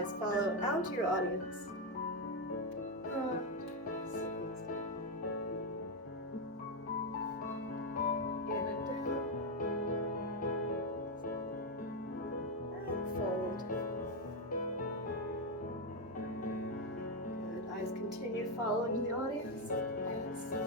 Eyes follow out to your audience. In and down. And fold. Good. Eyes continue following the audience. And sleep.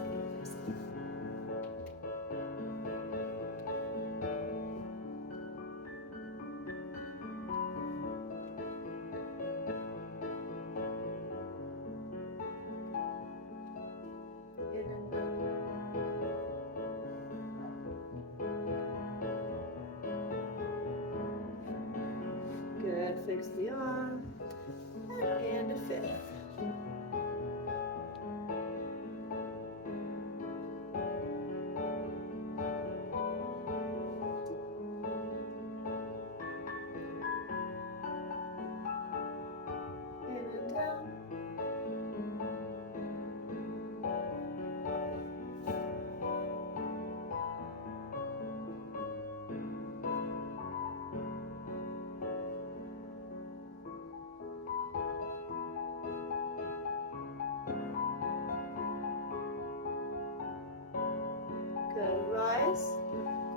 Good, fix the arm, and a fifth. In and down. Good, rise,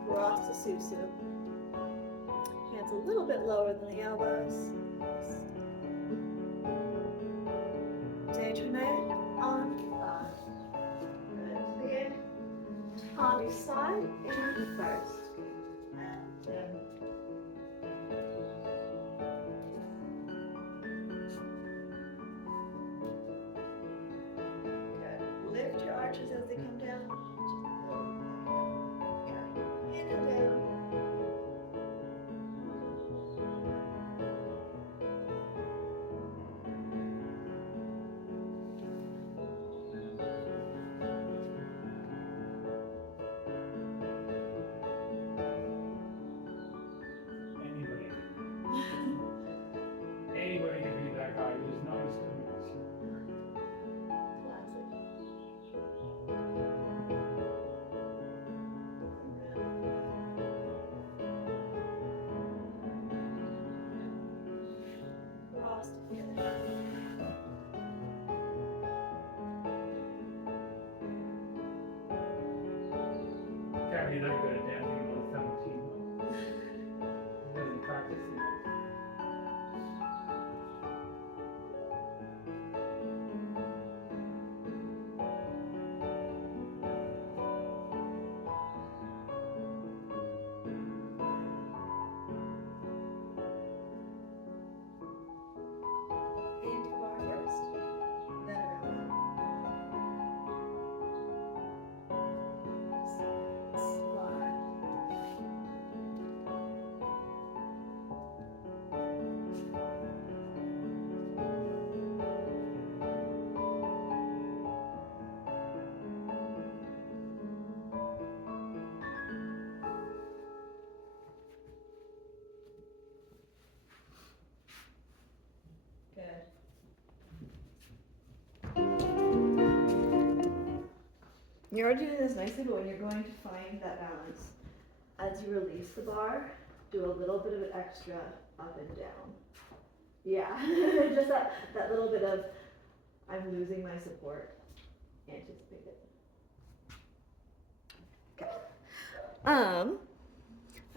cross to Susu. Hands a little bit lower than the elbows. Détourner on good. Again, Tandu side in first. And good. Lift your arches as they come down. In and down. Anybody can be that guy. There's no discrimination. Classic. Cross together. Can't be that good at dancing when 17. He doesn't practice enough. Into bar first, then around. Slide. Good. You're doing this nicely, but when you're going to find that balance, as you release the bar, do a little bit of an extra up and down. Yeah, just that little bit of, I'm losing my support. Anticipate it. Okay. I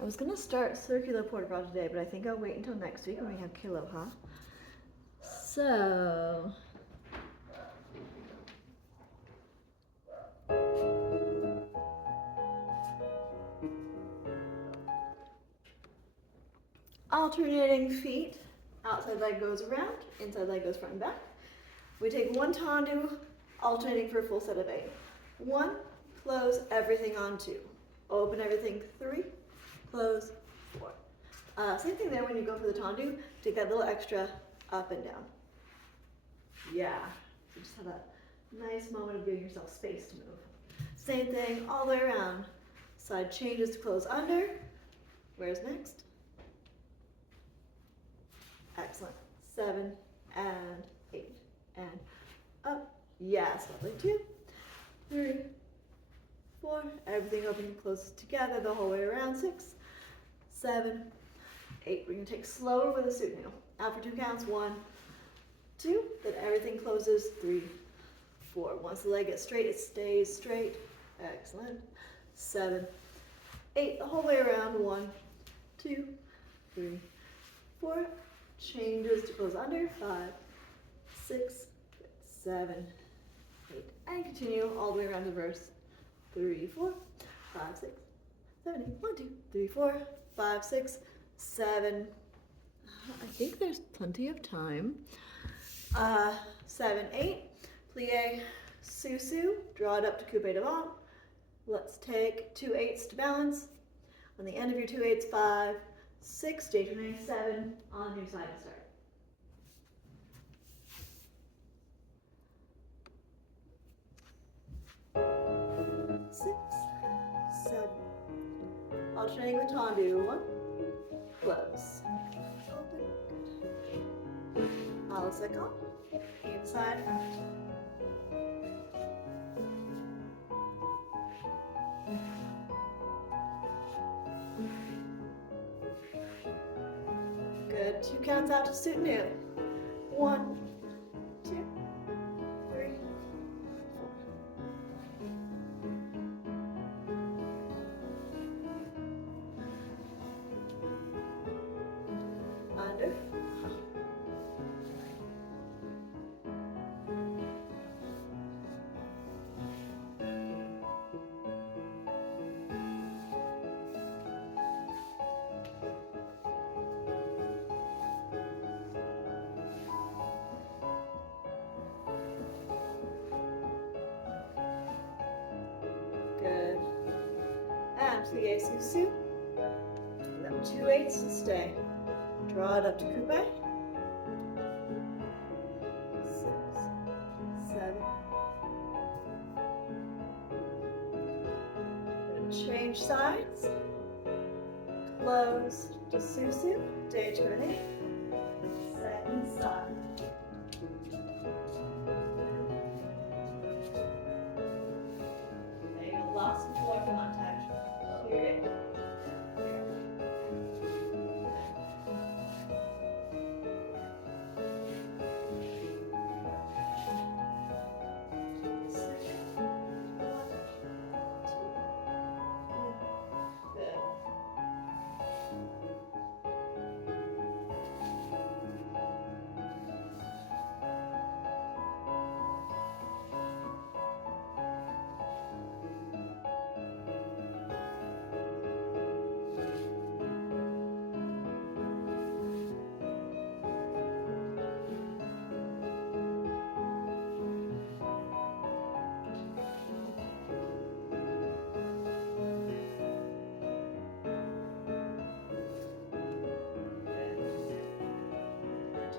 was gonna start circular port bra today, but I think I'll wait until next week when we have Kiloha. So. Alternating feet, outside leg goes around, inside leg goes front and back. We take one Tandu, alternating for a full set of 8. 1, close everything on 2. Open everything 3, close 4. Same thing there when you go for the Tandu, take that little extra up and down. Yeah, so just have that nice moment of giving yourself space to move. Same thing all the way around. Side changes to close under. Where's next? Excellent. 7 and 8 and up. Yes, lovely. 2, 3, 4. Everything open and closes together the whole way around. 6, 7, 8. We're going to take slower with a Sutanu. Out for 2 counts. 1, 2. Then everything closes. 3, 4. Once the leg gets straight, it stays straight. Excellent. 7, 8. The whole way around. 1, 2, 3, 4. Changes to close under. 5, 6, 7, 8. And continue all the way around the verse. 3, 4, 5, 6, 7, 8. 1, 2, 3, 4, 5, 6, 7. I think there's plenty of time. 7, 8. Plie, sous-sus. Draw it up to coupe devant. Let's take 2 8s to balance. On the end of your 2 8s, 5, 6, détourné, 7. On your side to start. 6, 7. Alternating with tendu. 1, close. Open. A la second. Inside, out. Good. 2 counts out to soutenu. 1, 2, 3, 4. Under. Good. And plie sous-sus. Then 2 8s to stay. Draw it up to coupe. 6, 7. Then change sides. Close to sous-sus. Détourné. Second side. There you go. Lots of floor contact. Here.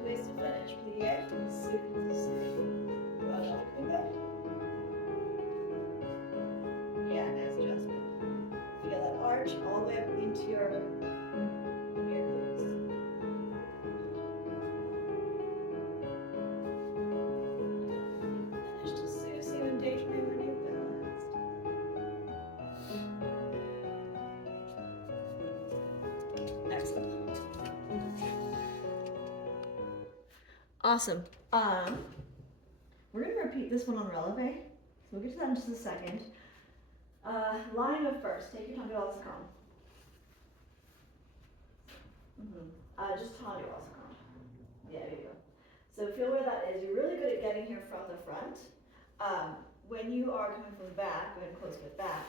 Ways to finish. Plie, sous-sus, draw down coupe. Yeah, nice adjustment. Feel that arch all the way up into your glutes. Finish to sous-sus and détourné when you've balanced. Excellent. Awesome. We're going to repeat this one on releve. So we'll get to that in just a second. Line of first. Take your tendu à la seconde. Just tendu à la seconde. Yeah, there you go. So feel where that is. You're really good at getting here from the front. When you are coming from the back, going close to the back,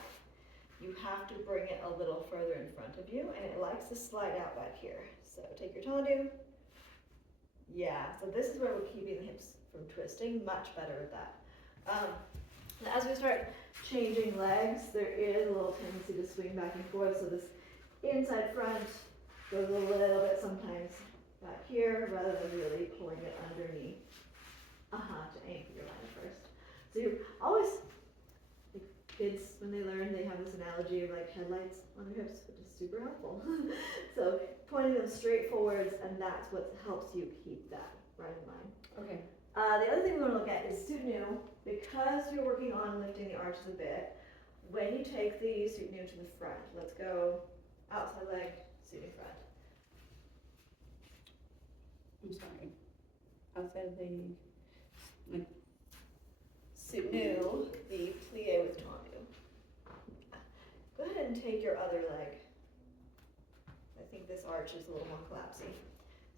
you have to bring it a little further in front of you, and it likes to slide out back here. So take your tendu. Yeah, so this is where we're keeping the hips from twisting. Much better at that. And as we start changing legs, there is a little tendency to swing back and forth. So this inside front goes a little bit sometimes back here rather than really pulling it underneath. To anchor your line first. So you always, like kids, when they learn, they have this analogy of like headlights on their hips, which is super helpful. So pointing them straight forwards, and that's what helps you keep that right in line. Okay. The other thing we want to look at is soutenu. Because you're working on lifting the arches a bit, when you take the soutenu to the front, let's go outside leg, soutenu front. I'm sorry. Outside the, like, Suit new, the plie with tendu. Go ahead and take your other leg. I think this arch is a little more collapsy.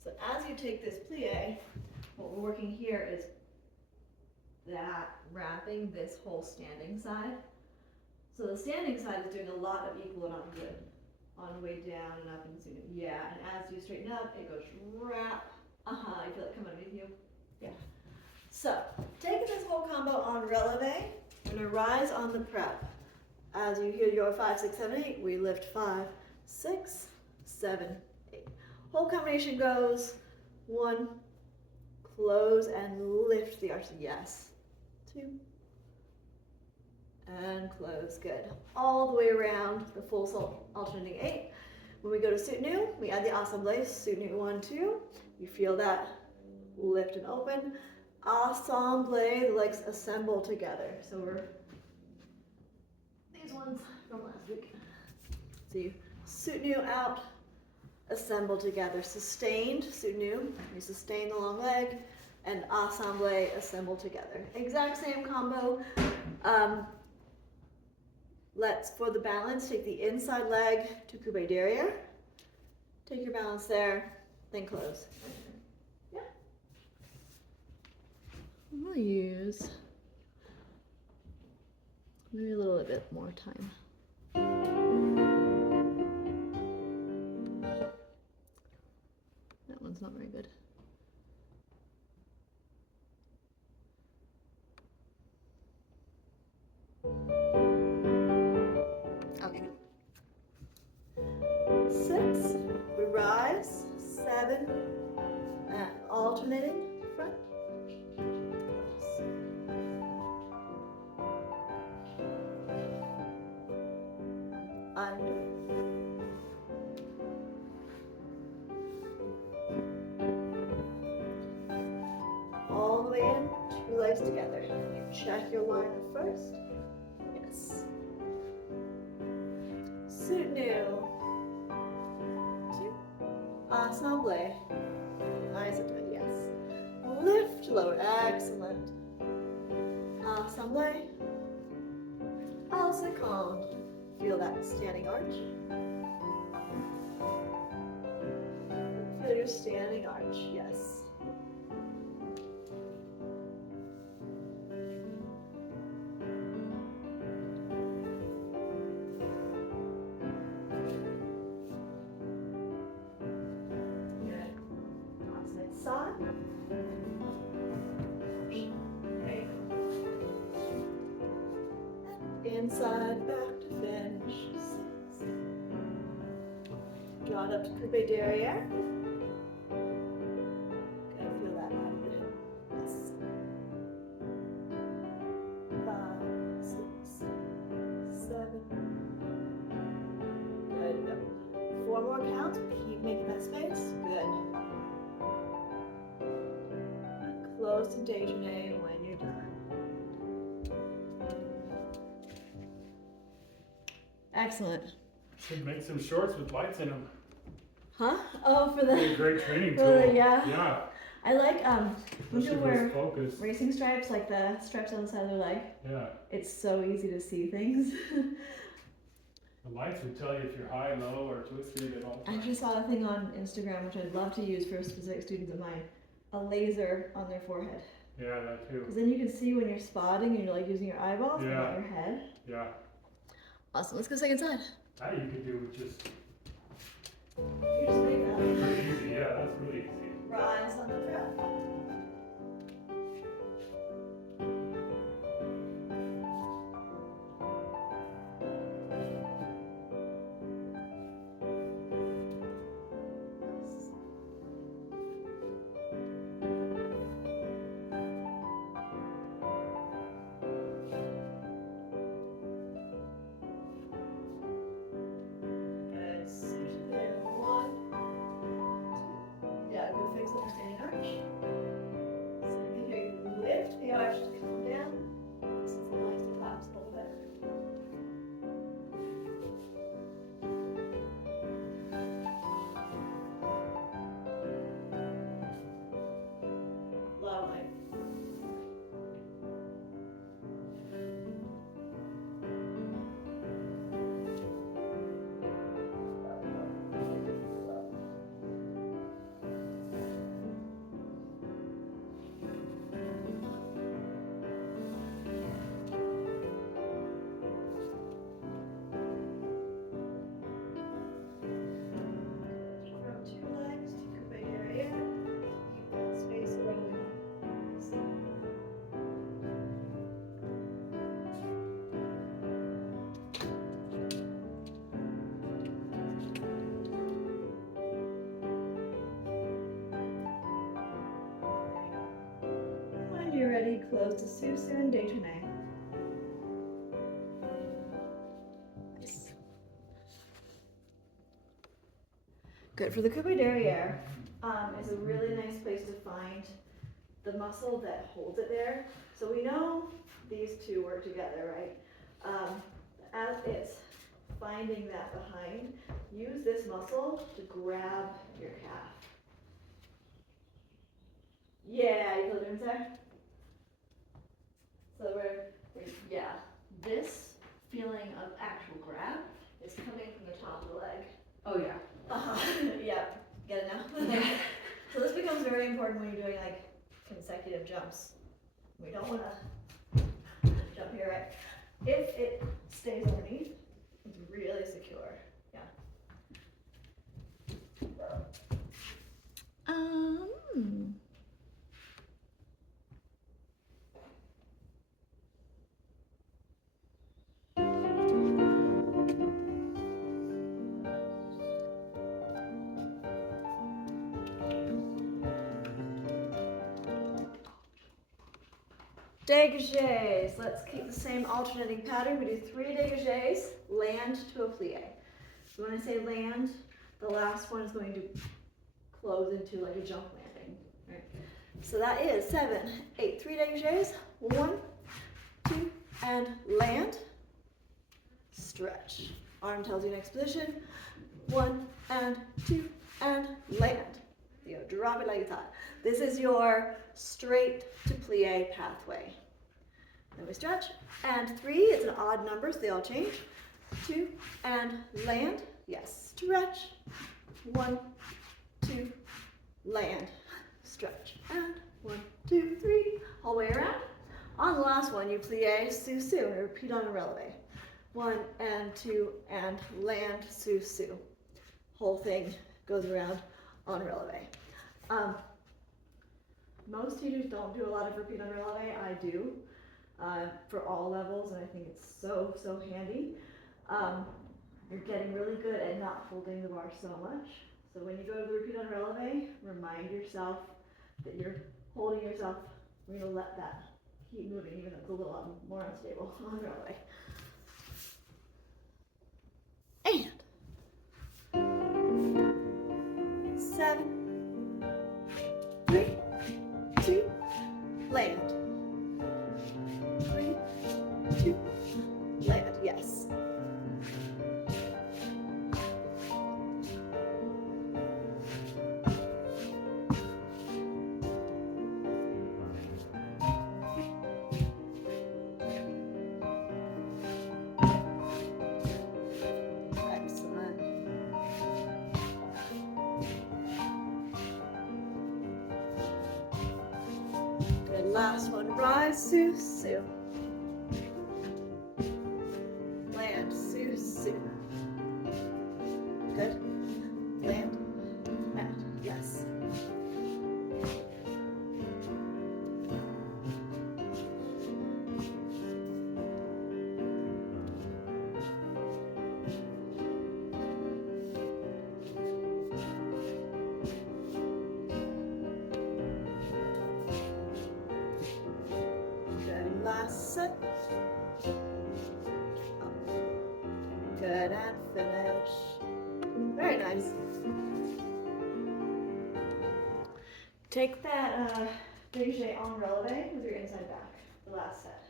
So as you take this plie, what we're working here is that wrapping this whole standing side. So the standing side is doing a lot of equal and opposite on the way down and up and zoom. Yeah, and as you straighten up, it goes wrap. I feel it come underneath you. Yeah. So, taking this whole combo on releve, we're gonna rise on the prep. As you hear your 5, 6, 7, 8, we lift 5, 6, 7, 8. Whole combination goes 1, close and lift the arch. Yes. 2, and close. Good. All the way around the full alternating 8. When we go to suit new, we add the assemblée. Suit new 1, 2. You feel that lift and open. Assemblée, the legs assemble together. So we're these ones from last week. So you suit new out, assemble together. Sustained, suit new, you sustain the long leg, and assemblée, assemble together. Exact same combo. Let's, for the balance, take the inside leg to coupe derrière. Take your balance there, then close. Yeah. I'm gonna use maybe a little bit more time. That one's not very good. Okay. 6, we rise, 7, and alternating front. Under. All the way in, 2 legs together. You check your line first. Yes. Suit new. 2. Assemblée. Nice and tight, yes. Lift, lower, excellent. Assemblée. Au second. Feel that standing arch. Feel your standing arch, yes. Good. Opposite side. Okay. Inside, back to finish. 6. Draw it up to coupe derrière. Gotta feel that out of your hip. Yes. 5, 6, 7. Good. 4 more counts. Keep making that space. Good. Close to déjeuner when you're done. Excellent. Should make some shorts with lights in them. Huh? Oh, for Be a the. great training For tool. the, yeah. Yeah. I like when Especially people if wear it's focused. racing stripes, like the stripes on the side of their leg. Yeah. It's so easy to see things. The lights would tell you if you're high, low, or twisted at all I times. just saw a thing on Instagram, which I'd love to use for specific students of mine. A laser on their forehead. Yeah, that too. Because then you can see when you're spotting and you're like using your eyeballs and Yeah. not your head. Yeah. Awesome. Let's go second side. That you could do with just You just make that. pretty easy. Yeah, that's really easy. Rise on the prep. Good. Suit new. 1, close to Susu and détourné. Nice. Good. For the coupe derriere, is a really nice place to find the muscle that holds it there. So we know these two work together, right? As it's finding that behind, use this muscle to grab your calf. Yeah, you feel the difference there? So yeah, this feeling of actual grab is coming from the top of the leg. Oh, yeah. Yeah, get it now? So this becomes very important when you're doing like consecutive jumps. We don't want to jump here, right? If it stays underneath, it's really secure. Yeah. Dégagés. Let's keep the same alternating pattern. We do 3 dégagés, land to a plie. So when I say land, the last one is going to close into like a jump landing. Right? So that is 7, 8, 3 dégagés, 1, 2, and land. Stretch. Arm tells you next position. 1 and 2 and land. You know, drop it like it's hot. This is your straight to plie pathway. Then we stretch, and 3, it's an odd number, so they all change. 2, and land, yes, stretch. 1, 2, land, stretch, and 1, 2, 3, all the way around. On the last one, you plie, Susu, and repeat on a releve. 1 and 2, and land, Susu. Whole thing goes around on releve. Most teachers don't do a lot of repeat on releve. I do for all levels, and I think it's so handy. You're getting really good at not holding the bar so much. So when you go to the repeat on releve, remind yourself that you're holding yourself. We're going to let that keep moving, even though it's a little more unstable on releve. And 7, 3, 2, land. 3, 2, land, yes. Excellent. Good, last one, rise, Susu. Land, Susu. Good. Land, and yes. Good, last set. Good, and finish. Very nice. Take that dégagé en releve with your inside back, the last set.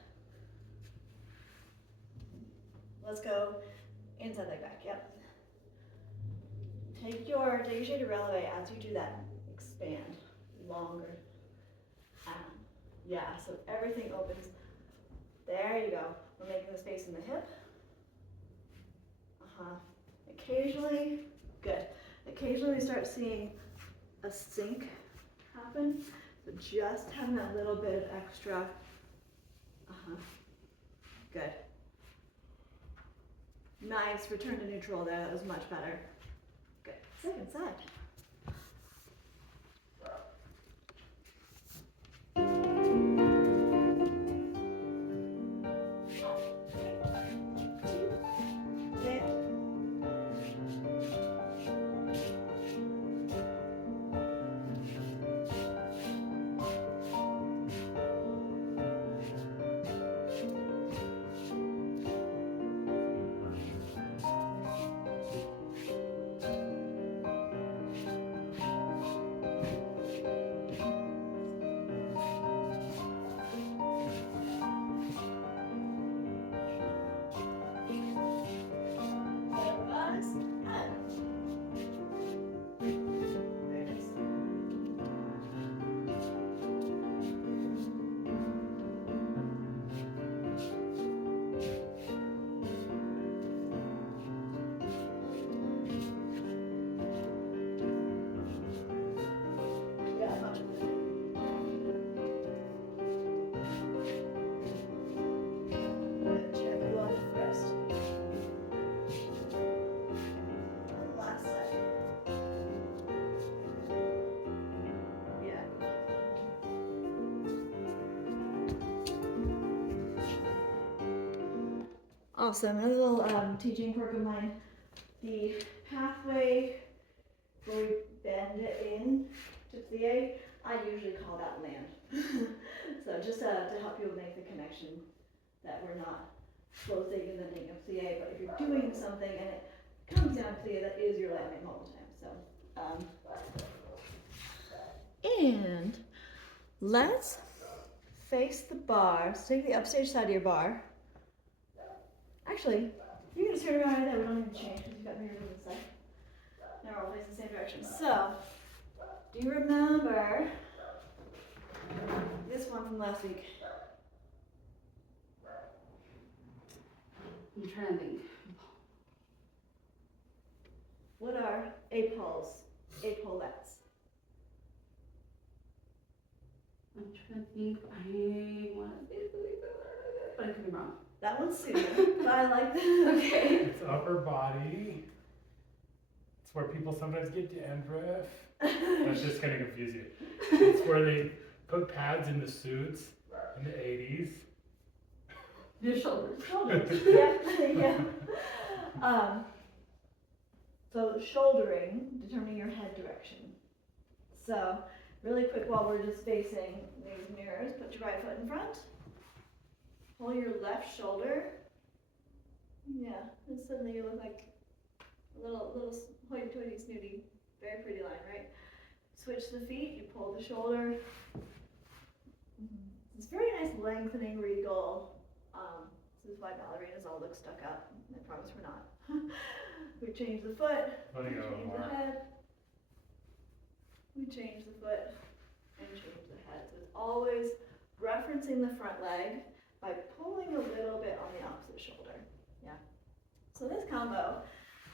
Let's go inside leg back, yep. Take your dégagé to releve. As you do that, expand longer. Yeah, so everything opens. There you go. We're making the space in the hip. Occasionally, good. Occasionally we start seeing a sink happen. So just having that little bit of extra. Good. Nice. Return to neutral there. That was much better. Good. Second side. Awesome. A little teaching quirk of mine. The pathway where we bend it in to plie, I usually call that land. So just to help you make the connection that we're not both taking the thing of plie, but if you're doing something and it comes down plie, that is your landing all the time. So, and let's face the bar. So take the upstage side of your bar. Actually, you can just turn around right there. We don't need to change because you've got mirrors on this side. Now we're all facing the same direction. So, do you remember this one from last week? I'm trying to think. What are épaules? Épaulettes. I'm trying to think. I want to say something, but I could be wrong. That one's suited, but I like that. Okay. It's upper body. It's where people sometimes get dandruff. That's just gonna confuse you. It's where they put pads in the suits in the 80s. Your shoulders. Shoulders. Yeah. So shouldering, determining your head direction. So really quick while we're just facing these mirrors, put your right foot in front. Pull your left shoulder. Yeah, and suddenly you look like a little hoity-toity, snooty, very pretty line, right? Switch the feet, you pull the shoulder. It's very nice lengthening regal. This is why ballerinas all look stuck up. I promise we're not. We change the foot, we Let it go change more. the head. We change the foot and change the head. So it's always referencing the front leg by pulling a little bit on the opposite shoulder. Yeah. So this combo,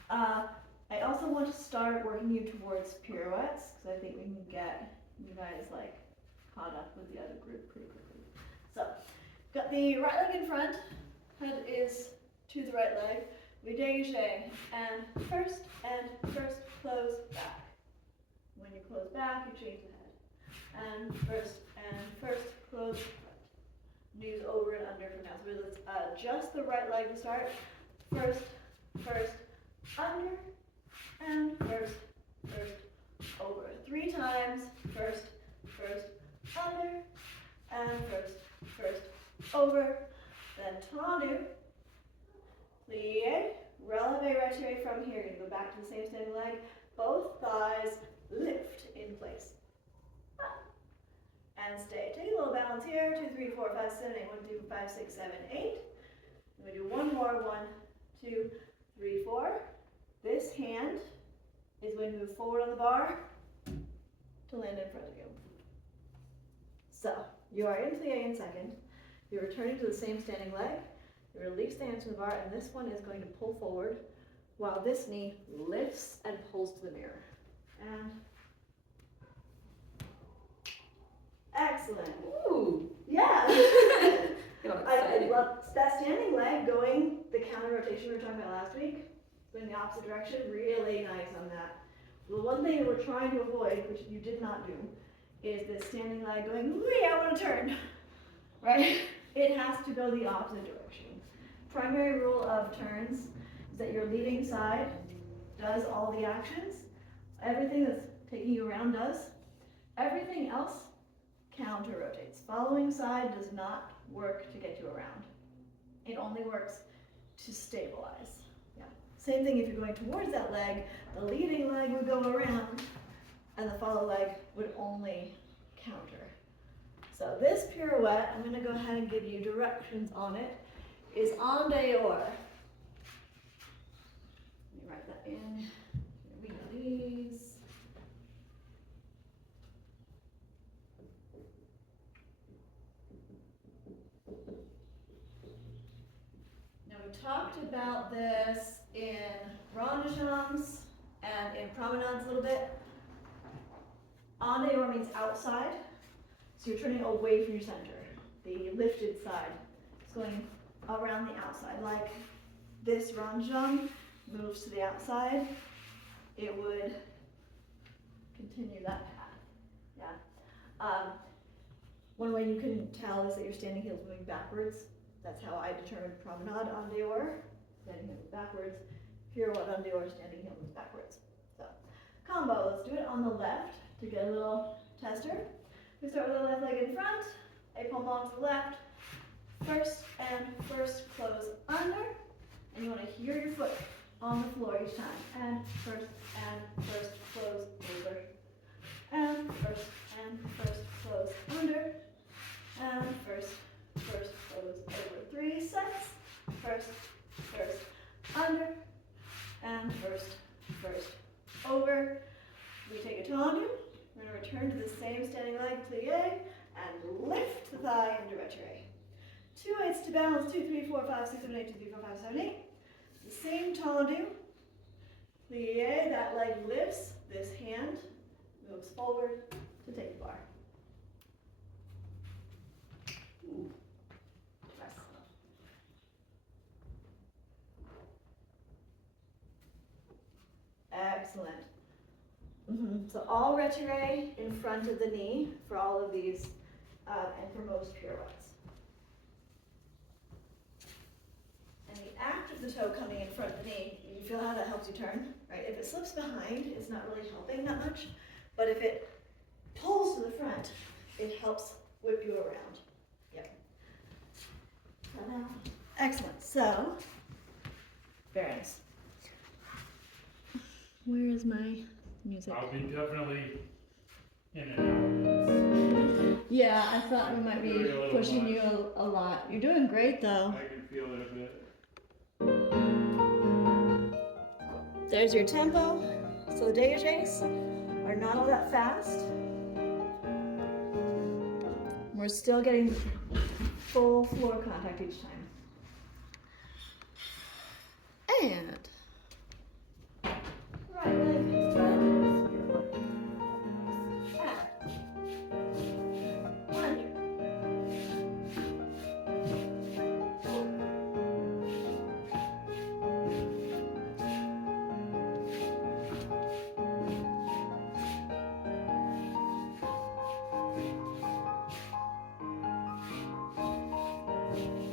I also want to start working you towards pirouettes because I think we can get you guys like caught up with the other group pretty quickly. So, got the right leg in front, head is to the right leg. We dégagé and first, close back. When you close back, you change the head. And first, close front. Knees over and under for now. So let's adjust the right leg to start. First, under, and first, over. 3 times. First, under, and first, over. Then tendu, plie, releve, retiré from here. You're going to go back to the same standing leg. Both thighs lift in place. And stay. Take a little balance here. 2, 3, 4, 5, 7, 8. 1, 2, 5, 6, 7, 8. And we do one more. 1, 2, 3, 4. This hand is going to move forward on the bar to land in front of you. So, you are in plie in second. You're returning to the same standing leg. You release the hands from the bar, and this one is going to pull forward while this knee lifts and pulls to the mirror. And excellent. Ooh. Yeah. Got I excited. love that standing leg going the counter rotation we were talking about last week, going the opposite direction, really nice on that. The one thing that we're trying to avoid, which you did not do, is the standing leg going, wee, I want to turn, right? It has to go the opposite direction. Primary rule of turns is that your leading side does all the actions. Everything that's taking you around does. Everything else counter rotates. Following side does not work to get you around. It only works to stabilize. Yeah. Same thing if you're going towards that leg, the leading leg would go around and the follow leg would only counter. So this pirouette, I'm going to go ahead and give you directions on it, is en dehors. Let me write that in. Here we release. Now we talked about this in rond de jambes and in promenades a little bit. En dehors means outside, so you're turning away from your center. The lifted side is going around the outside, like this rond de jambe moves to the outside. It would continue that path. Yeah. One way you can tell is that your standing heel is moving backwards. That's how I determine promenade en dehors, standing heel moves backwards. Pirouette en dehors, standing heel moves backwards. So, combo, let's do it on the left to get a little tester. We start with the left leg in front, a palm on to the left, first and first close under, and you want to hear your foot on the floor each time. And first close over, and first close under, and first close over. 3 sets. First under, and first over. We take a tendu. We're going to return to the same standing leg plie and lift the thigh into retiré. 2 eights to balance. 2, 3, 4, 5, 6, 7, 8. 2, 3, 4, 5, 7, 8. The same tendu. Plie. That leg lifts. This hand moves forward to take the bar. Ooh. Press. Excellent. So all retiré in front of the knee for all of these, and for most pirouettes. And the act of the toe coming in front of the knee, you feel how that helps you turn, right? If it slips behind, it's not really helping that much, but if it pulls to the front, it helps whip you around. Yep. Ta-da. Excellent. So, very nice. Where is my music? I'll be definitely in and out. Yeah, I thought we might be Doing a little pushing much. you a lot. You're doing great though. I can feel it a bit. There's your tempo. So the dégagés are not all that fast. We're still getting full floor contact each time. And right leg front. Under.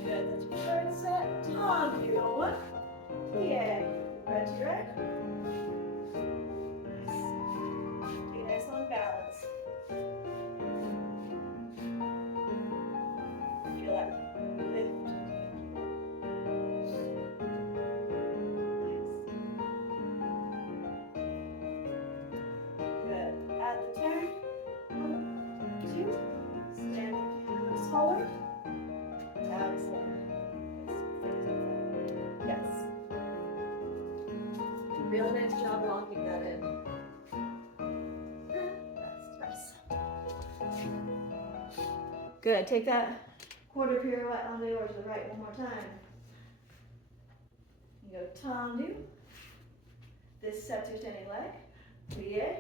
Good, that's your third set. Tendu. Plie. Retiré. Nice. Take a nice long balance. Feel that lift. Nice. Good. At the turn. 1, 2. Standing hands forward. Excellent. Yes. Really nice job locking that in. That's nice. Good. Take that quarter pirouette en dehors to the right one more time. You go tendu. This sets your standing leg. Plie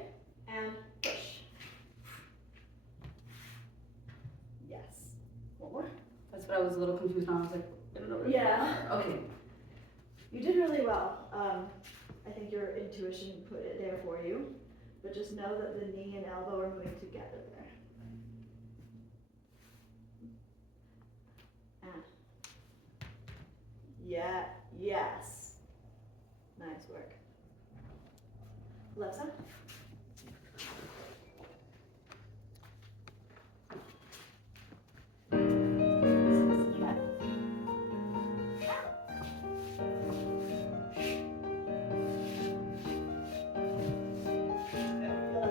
and push. Yes. One more. That's what I was a little confused on. I was like, I don't know where. Yeah. Okay. You did really well. I think your intuition put it there for you, but just know that the knee and elbow are moving together there. And yeah, yes. Nice work. Left side.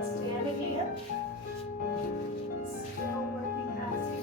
Standing again. Still working as you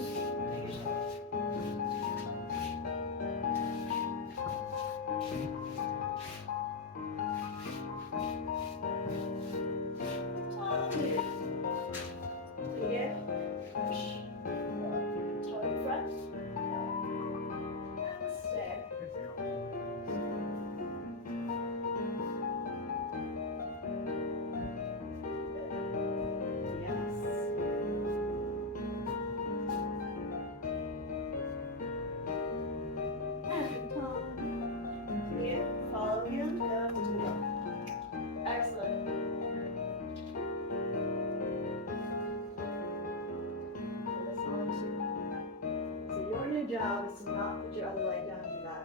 job is to not put your other leg down and do that.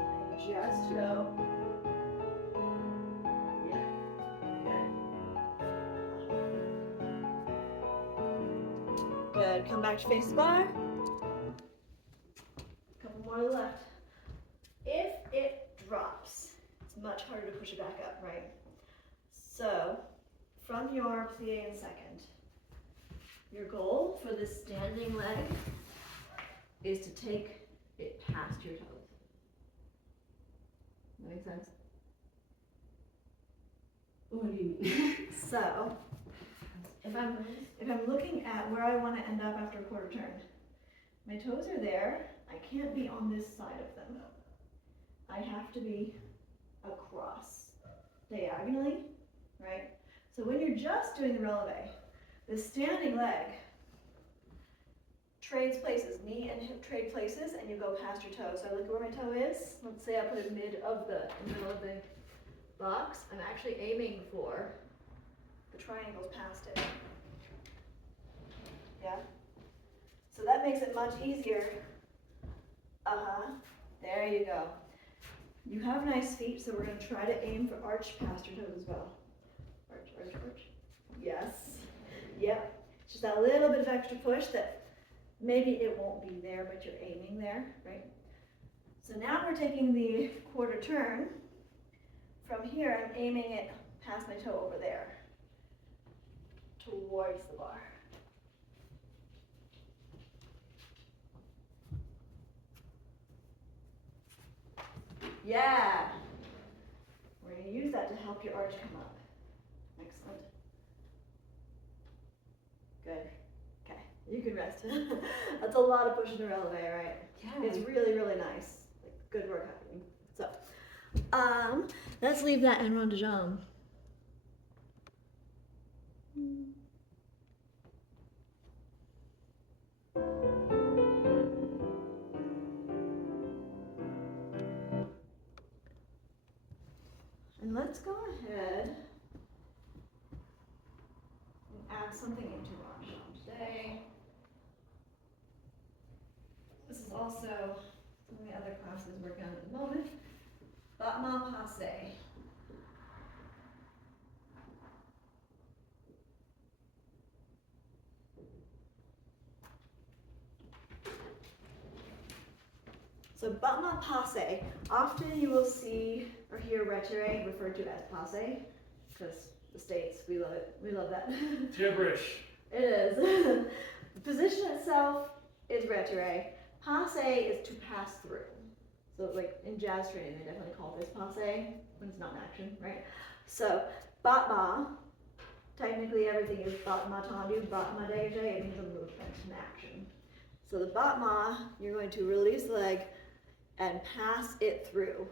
And you just go. Yeah. Good. Good. Come back to face the bar. Couple more left. If it drops, it's much harder to push it back up, right? So, from your plie in second, your goal for this standing leg is to take it past your toes. That make sense? What do you mean? So, if I'm looking at where I want to end up after a quarter turn, my toes are there. I can't be on this side of them. I have to be across, diagonally, right? So when you're just doing the releve, the standing leg trades places, knee and hip trade places, and you go past your toe. So I look where my toe is. Let's say I put it middle of the box. I'm actually aiming for the triangles past it. Yeah? So that makes it much easier. There you go. You have nice feet, so we're going to try to aim for arch past your toes as well. Arch, arch, arch. Yes. Yep. Just that little bit of extra push that maybe it won't be there, but you're aiming there, right? So now we're taking the quarter turn. From here, I'm aiming it past my toe over there, towards the bar. Yeah. We're going to use that to help your arch come up. Excellent. Good. Okay. You can rest. That's a lot of pushing the releve, right? Yeah. It's really, really nice. Like, good work happening. So, let's leave that and run to jump. And let's go ahead and add something into our jump today. This is also something the other class is working on at the moment. Battement passe. So battement passe, often you will see or hear retiré referred to as passe, because the States, we love it. We love that. Gibberish. It is. The position itself is retiré. Passe is to pass through. So like in jazz training, they definitely call this passe when it's not in action, right? So battement, technically everything is battement tendu, battement dégagé, it means a movement in action. So the battement, you're going to release the leg and pass it through.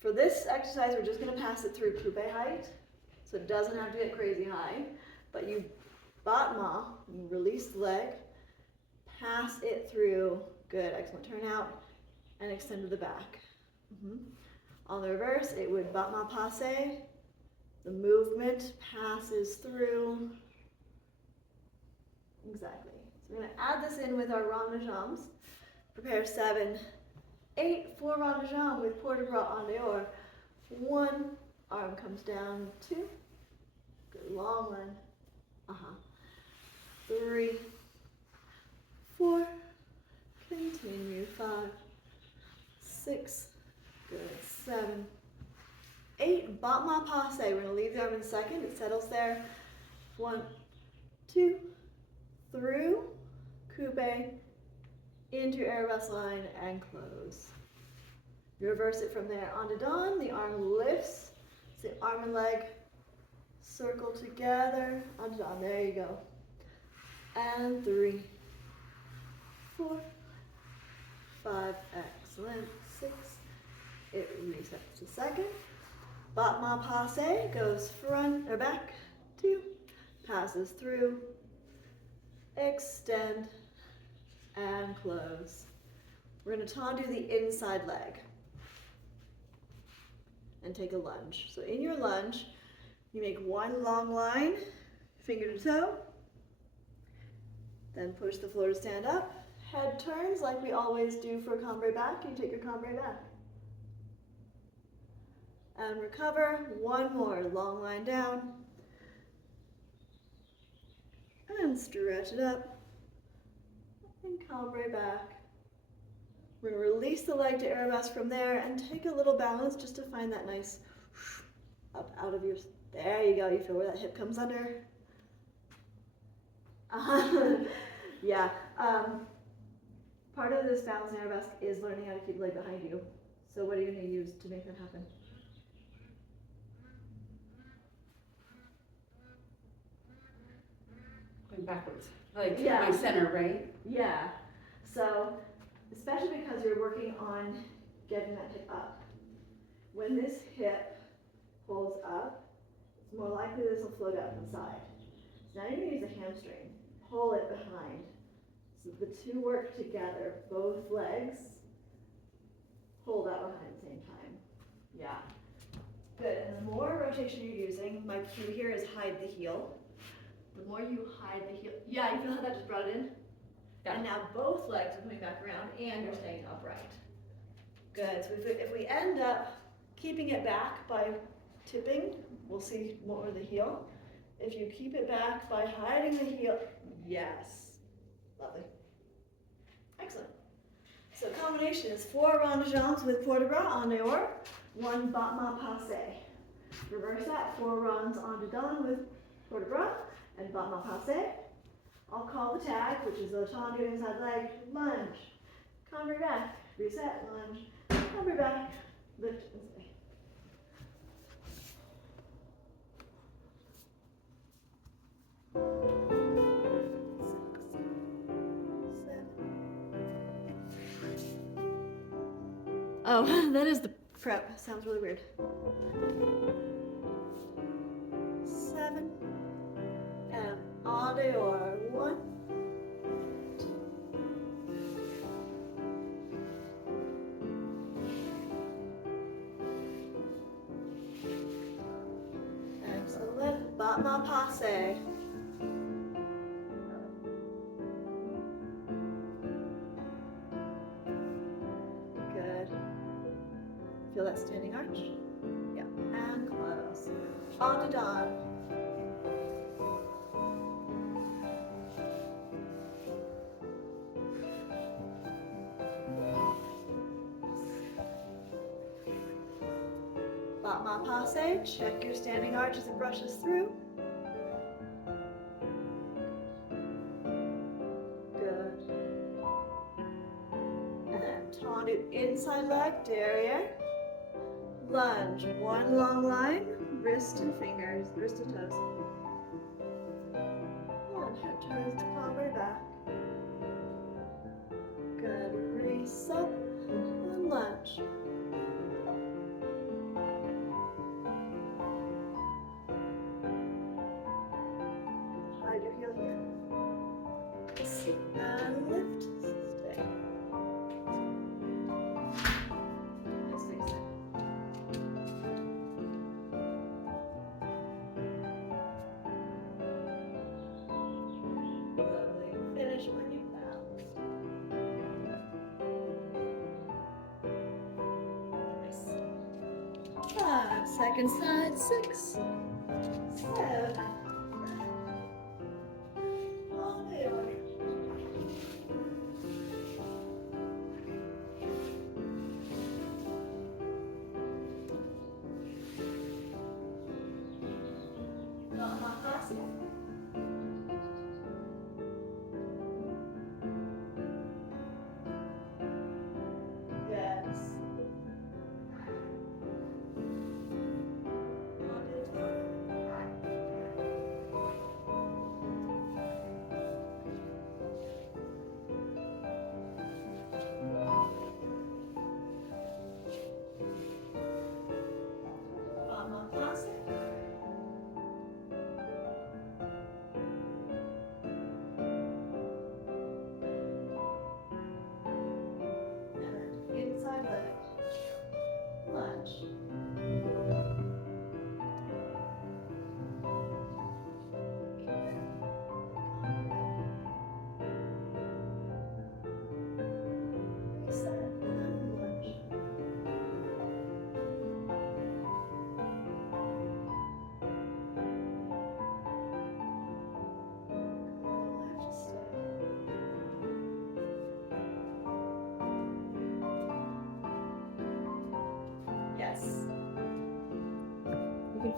For this exercise, we're just going to pass it through coupe height, so it doesn't have to get crazy high, but you battement, you release the leg, pass it through, good, excellent, turn out, and extend to the back. On the reverse, it would battement passe, the movement passes through, exactly. So we're going to add this in with our rond de jambes, prepare 7, 8 for rond de jambe with port de bras en dehors. 1, arm comes down, 2, good long one, 3, 4, continue, 5, 6, good, 7, 8, battement passe, we're going to leave the arm in second, it settles there, 1, 2, through, coupe, into your arabesque line and close. You reverse it from there. On to dawn, the arm lifts, so arm and leg circle together, on to dawn, there you go. And 3, 4, 5, excellent, 6, it resets to second. Battement passe goes front or back, 2, passes through, extend, and close. We're going to tendu the inside leg and take a lunge. So in your lunge, you make one long line, finger to toe, then push the floor to stand up, head turns like we always do for cambrai back. You take your cambrai back. And recover. One more. Long line down. And stretch it up. And cambrai back. We're going to release the leg to arabesque from there and take a little balance just to find that nice up out of your, there you go, you feel where that hip comes under. Yeah, part of this balance in arabesque is learning how to keep the leg behind you. So what are you going to use to make that happen? Going backwards, like Yeah. my center, right? Yeah, so especially because you're working on getting that hip up. When this hip pulls up, it's more likely this will float out the side. So now you're going to use a hamstring. Pull it behind. So the two work together. Both legs pull that behind at the same time. Yeah. Good. And the more rotation you're using, my cue here is hide the heel. The more you hide the heel, yeah, you feel how that just brought it in? Yeah. And now both legs are coming back around and you're staying upright. Good. So if we end up keeping it back by tipping, we'll see more of the heel. If you keep it back by hiding the heel, yes. Lovely. Excellent. So combination is 4 rond de jambes with port de bras en dehors, 1 battement passé. Reverse that, 4 ronds en dedans with port de bras and battement passé. I'll call the tag, which is the tendu inside leg, lunge, cambrai back, reset, lunge, cambrai back, lift and stay. Oh, that is the prep. Sounds really weird. 7 and en dehors. 1, 2. Excellent. Battement passé. Good. Feel that standing arch? Yeah. And close. En dedans. Battement passé. Check your standing arch as it brushes through. Good. And tendu inside leg, derriere. Lunge, 1 long line, wrist and fingers, wrist and toes. And head turns to cambrai back. Good, reset and lunge. Hide your heel here. And lift, stay. Nice, nice, nice. Lovely. Finish when you bounce. Nice. 5, second side, 6, 7. En dehors. Battement passé. Yes. En dedans.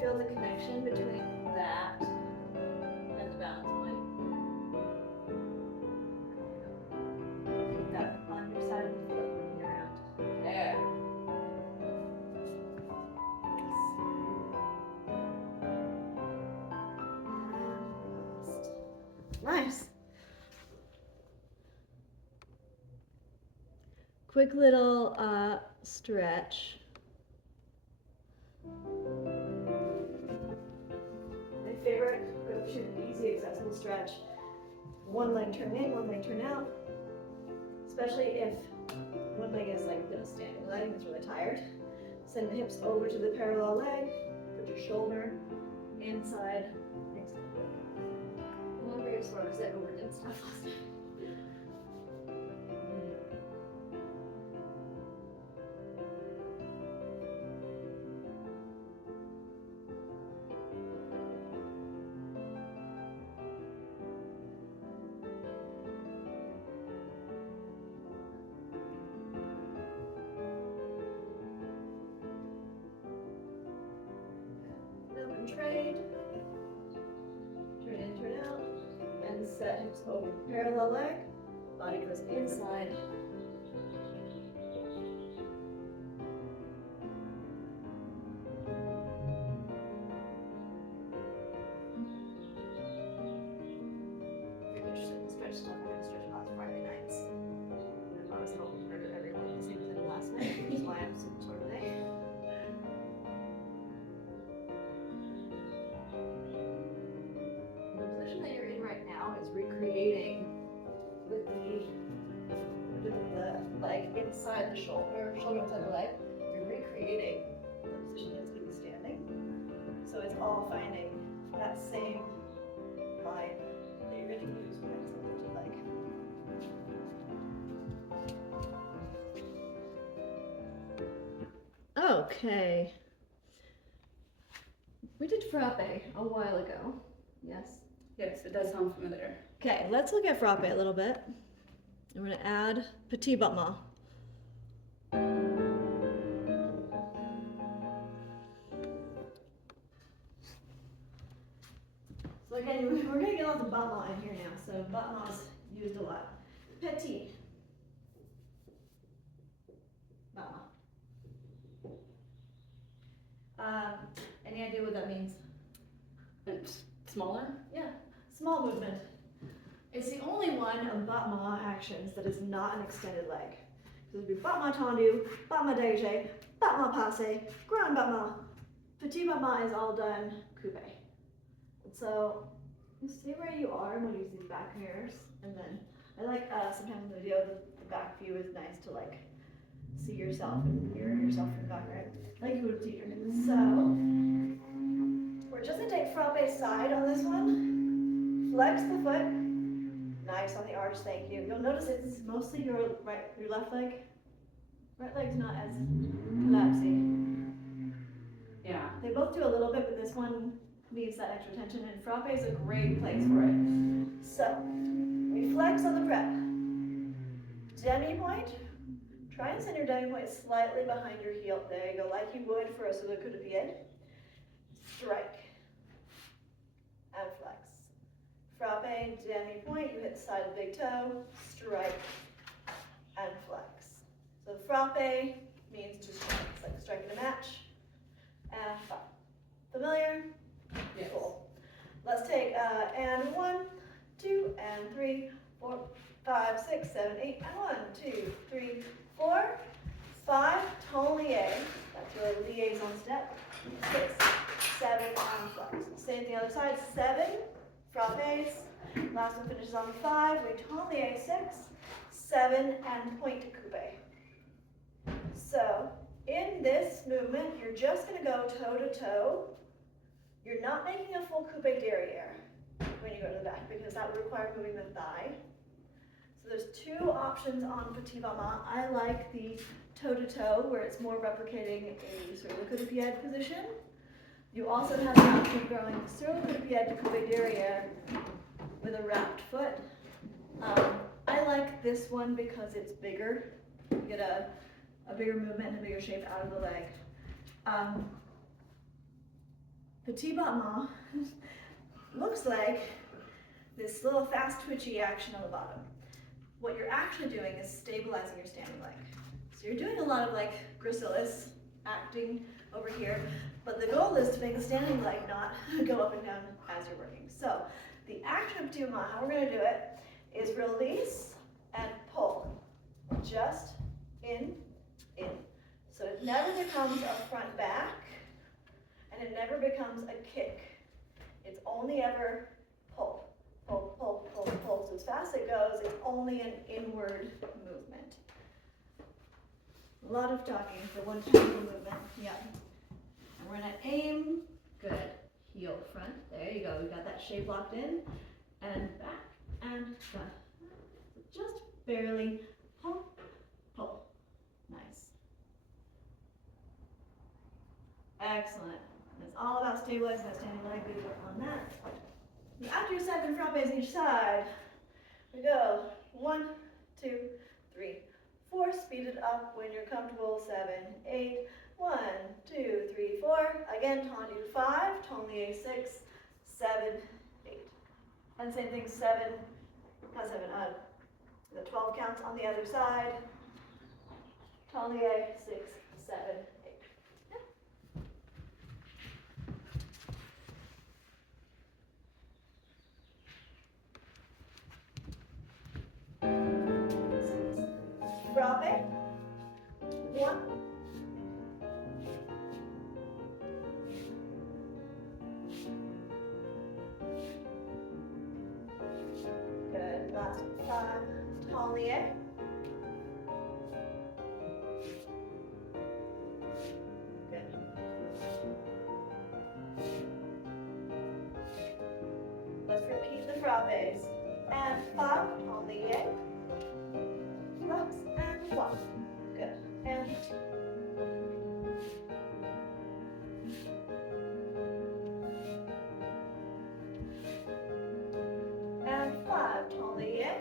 feel the connection between that and the balance point? Keep that on your side of the foot moving around. There. Nice. Quick little stretch. My favorite, easy accessible stretch. One leg turn in, one leg turn out. Especially if one leg is like in a standing leg, it's really tired. Send the hips over to the parallel leg. Put your shoulder inside. I'm very sore because I overdid stuff last night. Open trade. Turn in, turn out. And set hips over parallel leg. Body goes inside. Very interesting stretch stuff. I'm going to stretch last Friday nights. And I was hoping for everyone the same thing last night, which is why I'm super sore today. The position that you're in right now is recreating with the leg inside the shoulder inside the leg. You're recreating the position it's going to be standing. So it's all finding that same line that you're going to use when it's a lifted leg. Okay. We did frappe a while ago. Yes. Yes, it does sound familiar. Okay, let's look at frappe a little bit. I'm going to add petit battement. So again, we're going to get lots of battement in here now. So battement is used a lot. Petit battement. Any idea what that means? It's smaller? Yeah, small movement. It's the only one of battement actions that is not an extended leg. So it would be battement tendu, battement dégagé, battement passé, grand battement. Petit battement is all done coupe. So you stay where you are, and we'll use these back mirrors. And then I like sometimes in the video the back view is nice to like see yourself and mirror yourself in the back, right? Like you would teacher. So we're just gonna take frappe side on this one. Flex the foot. Nice on the arch, thank you. You'll notice it's mostly your left leg. Right leg's not as collapsy. Yeah. They both do a little bit, but this one needs that extra tension, and frappe is a great place for it. So, we flex on the prep. Demi point. Try and send your demi point slightly behind your heel. There you go, like you would for a solo coup de pied. Strike. And flex. Frappe, demi point, you hit the side of the big toe, strike, and flex. So frappe means to strike. It's like striking a match. And five. Familiar? Yes. Cool. Let's take and 1, 2, and 3, 4, 5, 6, 7, 8, and 1, 2, 3, 4, 5. Ton lié. That's your liaison step. 6, 7, and flex. Same thing the other side. 7. Frappes. Last one finishes on 5. We ton lié 6, 7, and point to coupe. So in this movement, you're just going to go toe to toe. You're not making a full coupe derriere when you go to the back because that would require moving the thigh. So there's 2 options on petit battement. I like the toe to toe where it's more replicating a sort of a coup de pied position. You also have the option of going sur le coup de pied to coupe derrière with a wrapped foot. I like this one because it's bigger. You get a bigger movement and a bigger shape out of the leg. petit battement looks like this little fast twitchy action on the bottom. What you're actually doing is stabilizing your standing leg. So you're doing a lot of like gracilis acting over here, but the goal is to make the standing leg not go up and down as you're working. So the action of petit battement, how we're going to do it is release and pull. Just in. So it never becomes a front back, and it never becomes a kick. It's only ever pull, pull, pull, pull, pull. So as fast as it goes, it's only an inward movement. A lot of talking for one powerful movement. Yeah. And we're gonna aim. Good. Heel front. There you go. We got that shape locked in. And back and front. Just barely pull, pull. Nice. Excellent. It's all about stabilizing that standing leg. We work on that. And after your second frappes each side, we go 1, 2, 3, 4. Speed it up when you're comfortable. 7, 8. 1, 2, 3, 4. Again, tendu 5. Tendu 6, 7, 8. And same thing, 7. Not 7. The 12 counts on the other side. Tendu 6, 7, 8. Frappe. 1. Good. Last 5. Taulier. Good. Let's repeat the frappes. And 5. Taulier. Flex and 1. Good. And 2. And 5. Taulier.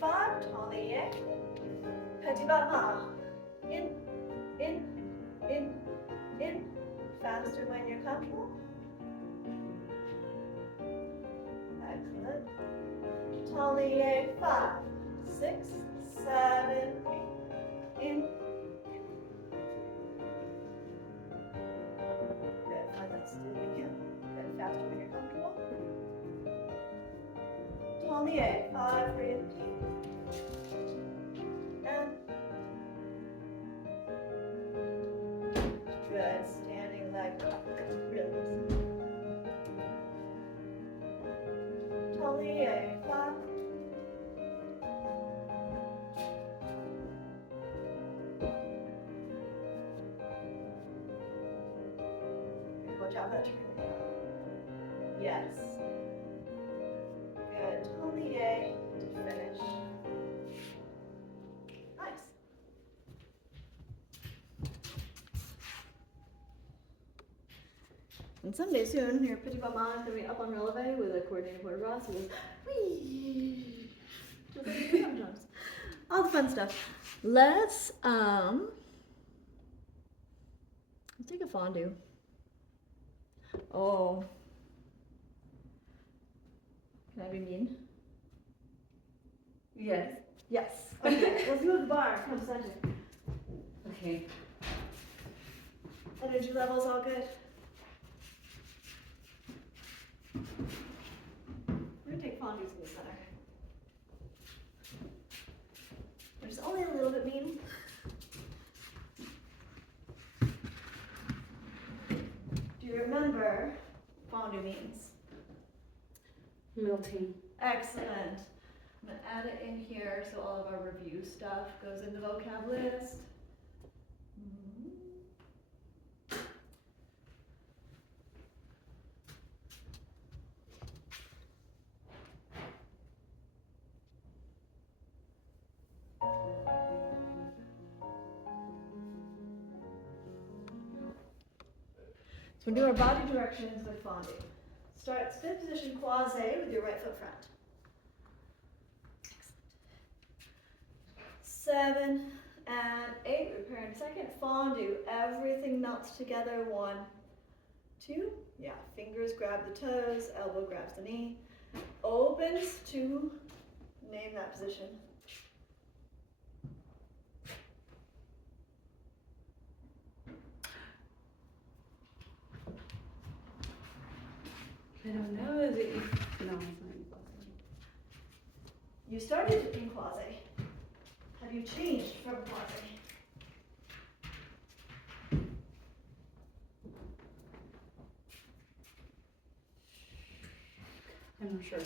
Five. Taulier. Petit battement. In. Faster when you're comfortable. Excellent. Taulier. 5, 6, 7, 8. In. Good. Find that steady again. Good. Faster when you're comfortable. Taulier. 5, 3, and 8. And good, standing leg up, release. Taulier, 5. Watch out for that chicken. Yes. Good, Taulier to finish. Nice. And someday soon, your petit battement is going to be up on releve with a coordinated port de bras. So whee! Just like you do sometimes. All the fun stuff. Let's take a fondue. Oh. Can I be mean? Yes. Yes. Okay, let's move the bar. Come center. Okay. Energy levels all good? We're gonna take fondues in the center. We're just only a little bit mean. Do you remember fondue means? Melting. Excellent. I'm gonna add it in here so all of our review stuff goes in the vocab list. So we do our body directions with fondue. Start split position croisé with your right foot front. Excellent. 7 and 8, repair in second. Fondue, everything melts together. 1, 2, yeah, fingers grab the toes, elbow grabs the knee. Opens to name that position. I don't know, is it? No, it's not croisé. You started in croisé. Have you changed from croisé? I'm not sure.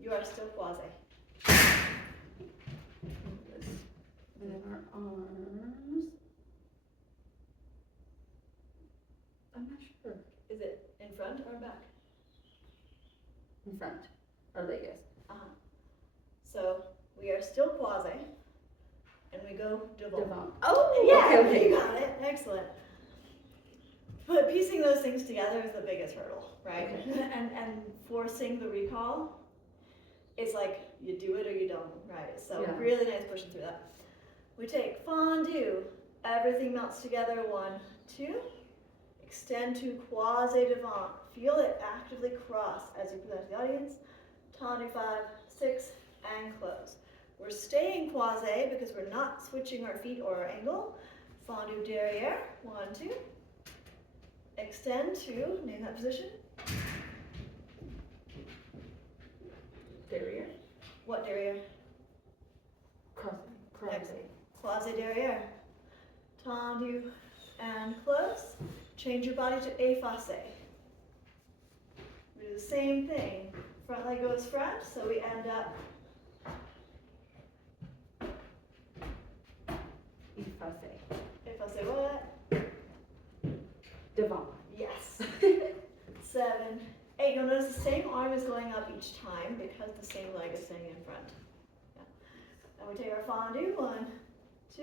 You are still croisé. And then our arms. I'm not sure. Is it in front or back? In front. Or like yes. Uh-huh. So we are still croisé, and we go devant. Devant. Oh, yeah, okay, okay. you got it. Excellent. But piecing those things together is the biggest hurdle, right? Okay. And forcing the recall, it's like you do it or you don't, right? So Yeah. really nice pushing through that. We take fondue, everything melts together. 1, 2, extend to croisé devant. Feel it actively cross as you present to the audience. Tendu 5, 6, and close. We're staying croisé because we're not switching our feet or our angle. Fondue derrière. 1, 2. Extend to, name that position. Derrière. What derrière? Croisé. Excellent. Croisé derrière. Tendu and close. Change your body to effacé. We do the same thing. Front leg goes front, so we end up Effacé. effacé what? Devant. Yes. 7, 8. You'll notice the same arm is going up each time because the same leg is staying in front. Yeah. And we take our fondue. 1, 2.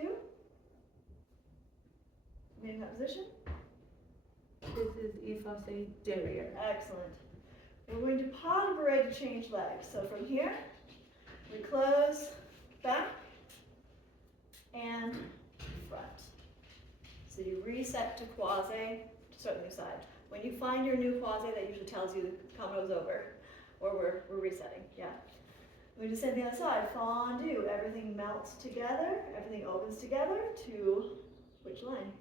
Name that position. This is effacé derrière. Excellent. We're going to pas de bourrée to change legs. So from here, we close, back, and front. So you reset to croisé to start the new side. When you find your new croisé, that usually tells you the combo's over, or we're resetting. Yeah. We do the same thing on the side. Fondue. Everything melts together. Everything opens together to which line?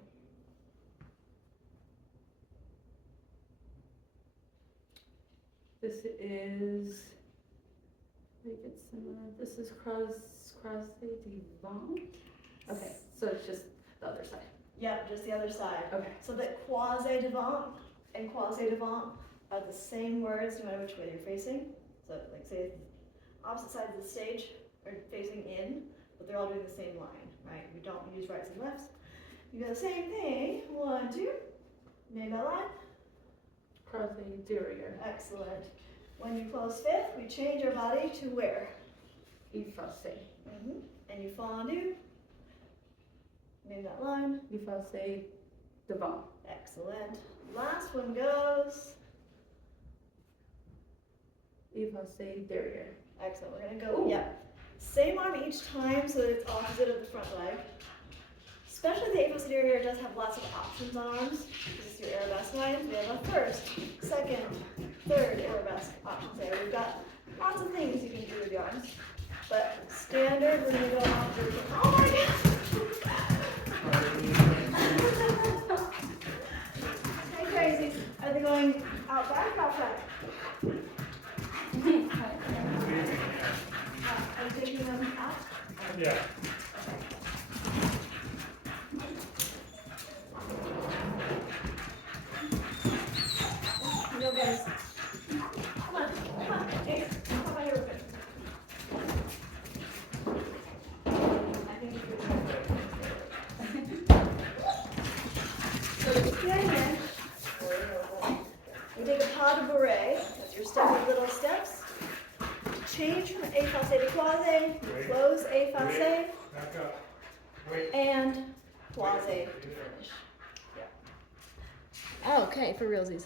This is, I think it's similar. This is croisé devant. Okay, so it's just the other side. Yep, just the other side. Okay. So that croisé devant and croisé devant are the same words no matter which way you're facing. So like say opposite sides of the stage are facing in, but they're all doing the same line, right? We don't use rights and lefts. You do the same thing. 1, 2. Name that line. Croisé derrière. Excellent. When you close fifth, we change our body to where? Effacé. And you fondue. Name that line. Effacé devant. Excellent. Last one goes. Effacé derrière. Excellent. We're gonna go. Ooh. Yeah. Same arm each time, so that it's opposite of the front leg. Especially the effacé derrière does have lots of options on arms. This is your arabesque lines. We have a first, second, third arabesque options there. We've got lots of things you can do with your arms. But standard, we're gonna go opposite. Oh my god! Hey crazies, are they going out back or out front? Are you taking them out? Yeah. No, guys. Come on, come on. Hey, come on here real quick. I think it's good. So to begin we take a pas de bourrée. That's your step with little steps. Change from effacé to croisé. Close effacé Back up. Wait. and croisé to finish. Yeah. Okay, for realsies.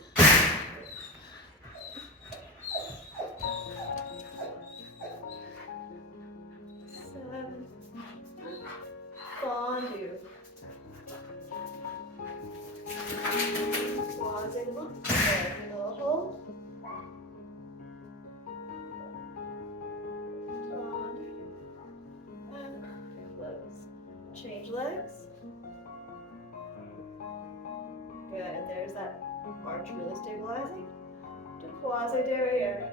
Change legs. Good, there's that arch really stabilizing. To croisé derrière.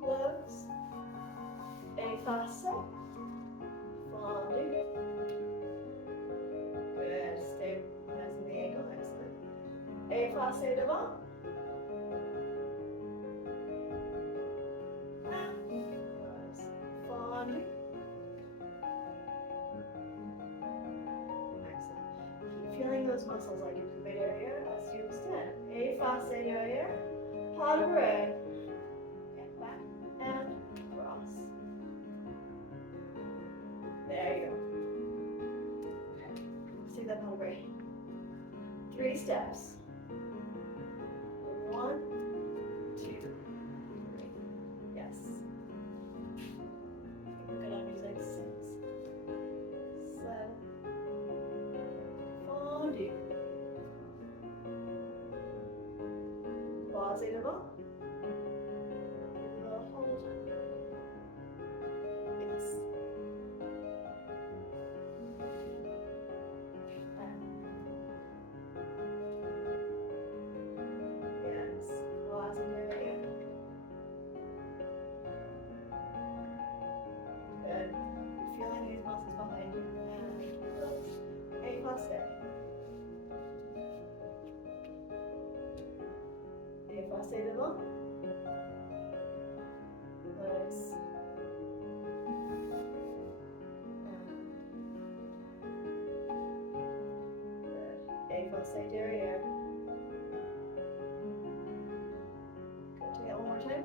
Close. Effacé. Fondu. Good, stabilizing the ankle nicely. Effacé devant. Close. Fondu. Feeling those muscles like your coupe derrière as you extend. Effacé derrière, pas de bras. Get back and cross. There you go. Okay. See that pas de bras. 3 steps. 1, 2, 3. Yes. We're good on music. 6, 7. Fondu. Croisé devant. Little hold. Yes. Yes. Croisé derrière. Good. You're feeling these muscles behind you. And close. Effacé. Effacé devant. Close. Good. Effacé derrière. Good. Do that one more time.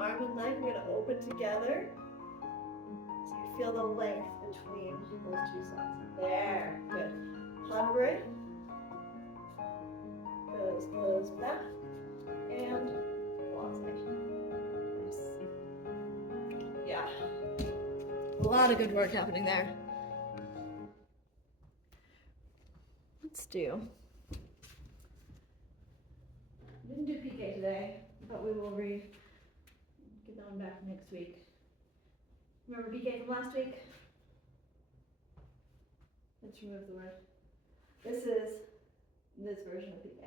Arm and leg, we're going to open together. So you feel the length between those 2 sides. There. Good. Hambre. Goes back and croisé. Nice. Yeah. A lot of good work happening there. Let's do. Didn't do PK today, but we will get that one back next week. Remember PK from last week? Let's remove the word. This is this version of PK.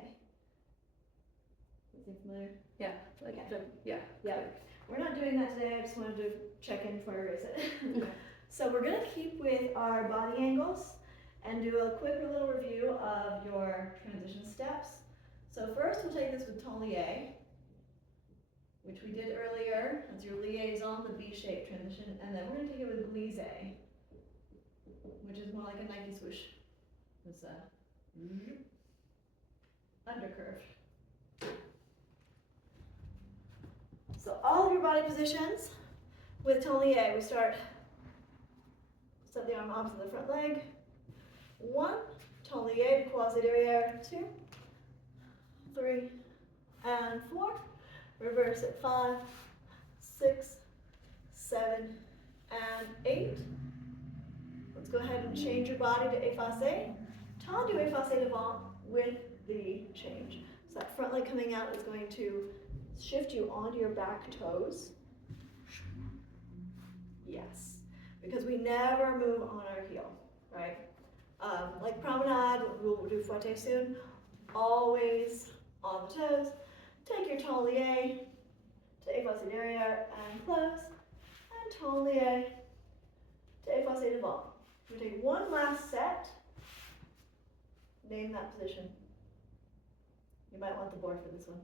Seem familiar? Yeah, like, yeah. Yeah. We're not doing that today. I just wanted to check in before I erase it. So we're going to keep with our body angles and do a quick little review of your transition steps. So first we'll take this with Tolier, which we did earlier. That's your liaison, the V-shaped transition. And then we're going to take it with Glissé, which is more like a Nike swoosh. It's a undercurve. So all of your body positions with Tolier, we start, step the arm opposite the front leg. 1, Tolier, croisé derrière, 2, 3, and 4. Reverse at 5, 6, 7, and 8. Let's go ahead and change your body to effacé. Tendu effacé devant with the change. So that front leg coming out is going to shift you onto your back toes. Yes, because we never move on our heel, right? Like promenade, we'll do fouette soon. Always on the toes. Take your Tolier to effacé derrière and close, and Tolier to effacé devant. We take one last set. Name that position. You might want the board for this one.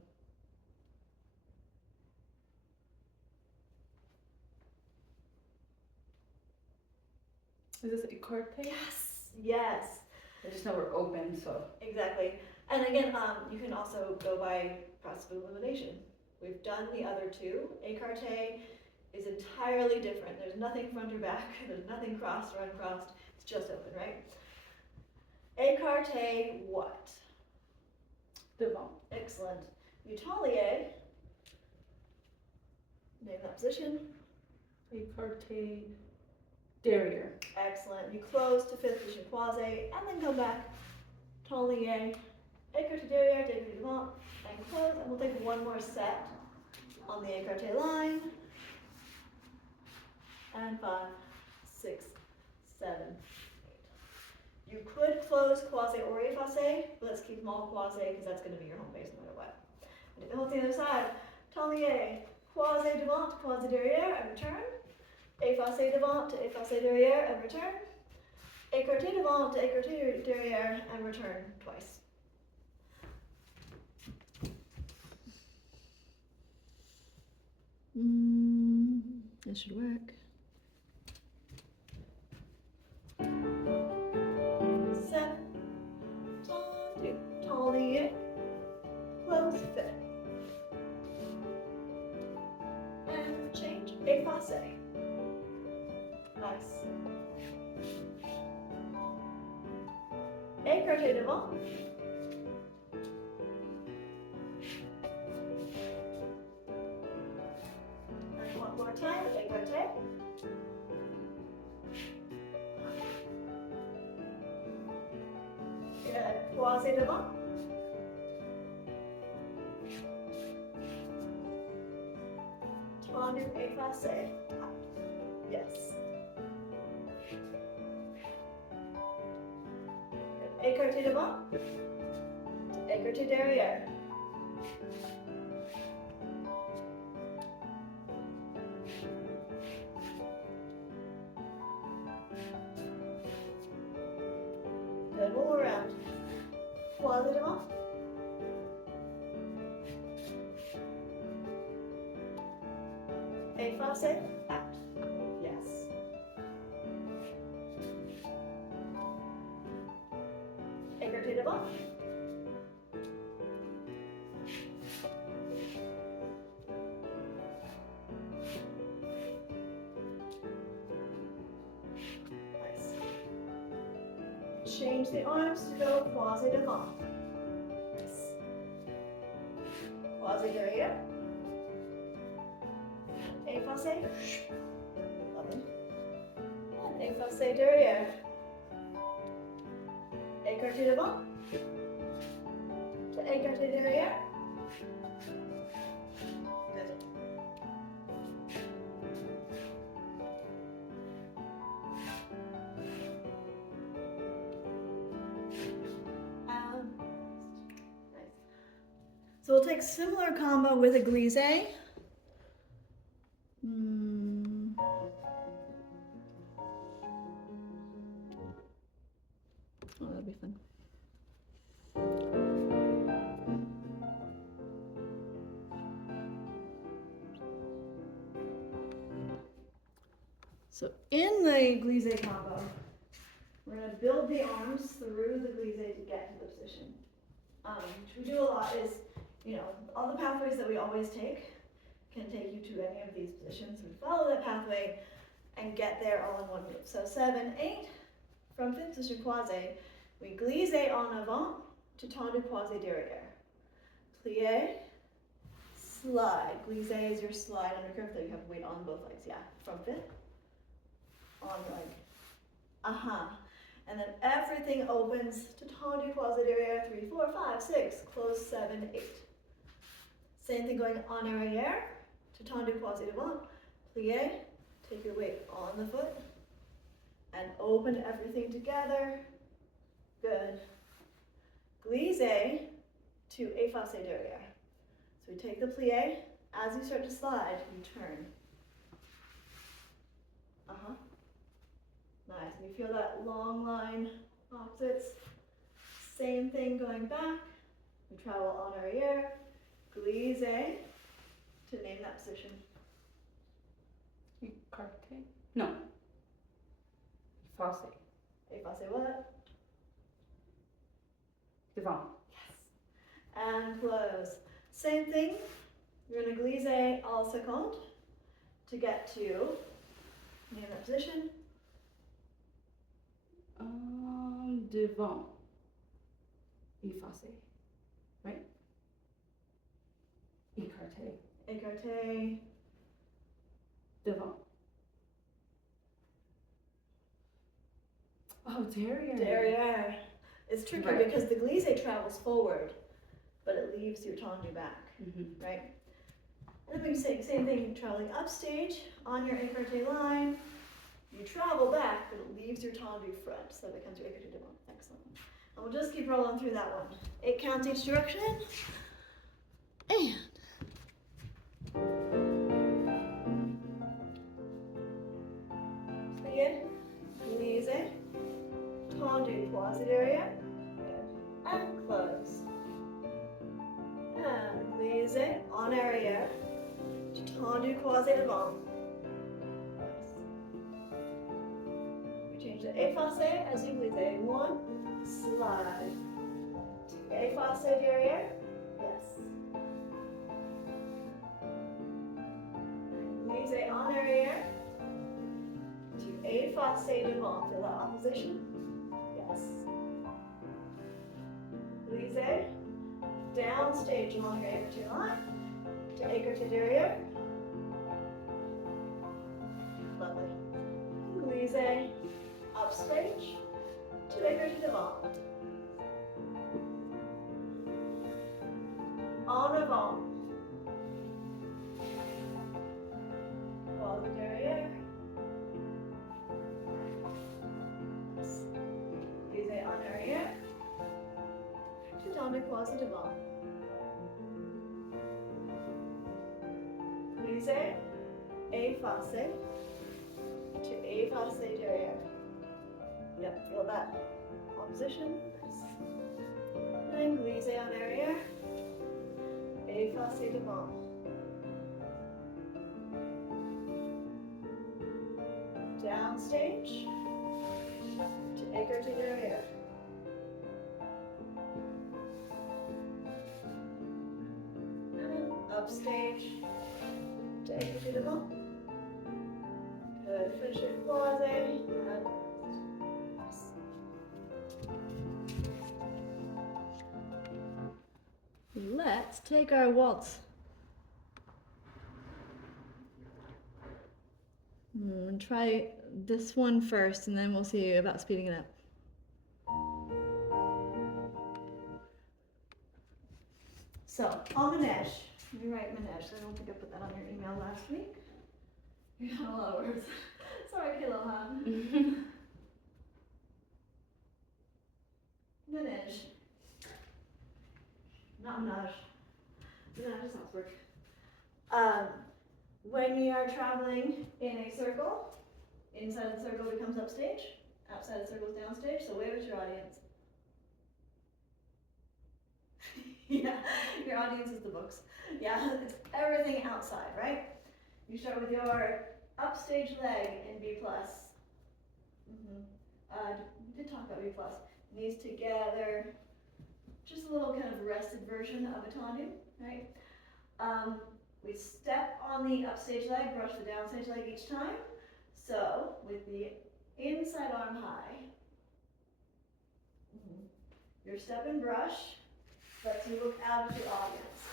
Is this écarté? Yes, yes, I just know we're open, so. exactly. And again, you can also go by process of elimination. We've done the other two. Écarté is entirely different. There's nothing front or back. There's nothing crossed or uncrossed. It's just open, right? Écarté what? Devant. Excellent. Tolier. Name that position. Écarté derrière. Excellent. You close to fifth position croisé and then go back. Tolier. Écarté derrière, écarté devant, and close. And we'll take one more set on the écarté line. And 5, 6, 7, 8. You could close croisé or effacé, but let's keep them all croisé because that's going to be your home base no matter what. And do the whole thing on the other side. Tablier, croisé devant, croisé derrière, and return. Effacé devant to effacé derrière, and return. Écarté devant to écarté derrière, and return twice. This should work. 7, tendu, tablier, close, fit. And change, effacé. Nice. Écarté devant. And one more time, écarté. Good. Croisé devant. Tendu, effacé. Yes. Écarté devant. Écarté derrière. Good, one more round. Croisé devant. Effacé, out. Yes. Écarté devant. Nice. Change the arms to go croisé devant. Yes. Croisé derrière. Effacé. Lovely. And effacé derrière. Écarté devant. To écarté derrière. Good. Nice. So we'll take similar combo with a glissé. Oh, that'd be fun. So in the glissé combo, we're going to build the arms through the glissé to get to the position. Which we do a lot is, all the pathways that we always take can take you to any of these positions. We follow that pathway and get there all in one move. So 7, 8, from fifth position croisé, we glissé en avant to tendu croisé derrière. Plié, slide. Glissé is your slide undercurve that you have weight on both legs. Yeah, from fifth, on leg. And then everything opens to tendu croisé derrière, 3, 4, 5, 6, close 7, 8. Same thing going en arrière to tendu croisé devant, plié, take your weight on the foot, and open everything together. Good. Glissé to effacé derrière. So we take the plié, as you start to slide, you turn. Nice, and you feel that long line opposites. Same thing going back. We travel en arrière, glissé, to name that position. Écarté? No. Effacé. Effacé what? Devant. Yes. And close. Same thing. You're going to glissé en seconde to get to name that position. Devant. Effacé. Right? Écarté. Écarté. Devant. Oh, derrière. Derrière. It's tricky Right. because the glissé travels forward, but it leaves your tendu back, Mm-hmm. right? And then we say same thing, traveling upstage on your écarté line. You travel back, but it leaves your tendu front, so that becomes your écarté devant. Excellent. And we'll just keep rolling through that one. 8 counts each direction. And plié, glissé, tendu, croisé derrière, and close. And glissé en arrière, tendu, croisé devant. We change the effacé as you glissé. 1, slide. Effacé derrière, yes. Glissé en arrière to effacé devant. Feel that opposition? Yes. Glissé, down stage along your écarté line to écarté derrière. Lovely. Glissé, up stage to écarté devant. En avant. Croisé derrière. Glissé en arrière. To tendu, croisé devant. Glissé, effacé. To effacé derrière. Yep, feel that opposition. Nice. And glissé en arrière. Effacé devant. Downstage to écarté derrière. And upstage to écarté devant. Good. Finish your croisé. And let's take our waltz. Try this one first, and then we'll see about speeding it up. So, en manège. Let me write manège. I don't think I put that on your email last week. You had a lot of words. Sorry, Kilohan. Manège. Not menage. Menage sounds work. When you are traveling in a circle, inside the circle becomes upstage, outside the circle is downstage, so wave at your audience. Yeah, your audience is the books. Yeah, it's everything outside, right? You start with your upstage leg in B+. We did talk about B+. Knees together, just a little kind of rested version of a tendu, right? We step on the upstage leg, brush the downstage leg each time. So, with the inside arm high, your step and brush lets you look out at the audience.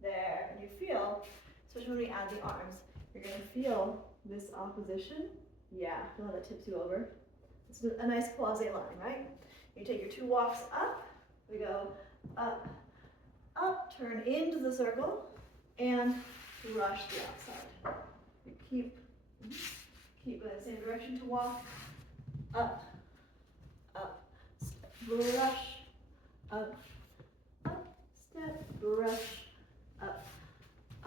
There, and you feel, especially when we add the arms, you're going to feel this opposition. Yeah, feel how that tips you over. It's a nice croisé line, right? You take your 2 walks up, we go up, up, turn into the circle, and brush the outside. You keep going the same direction to walk, up, up, step, brush, up, step, brush, up,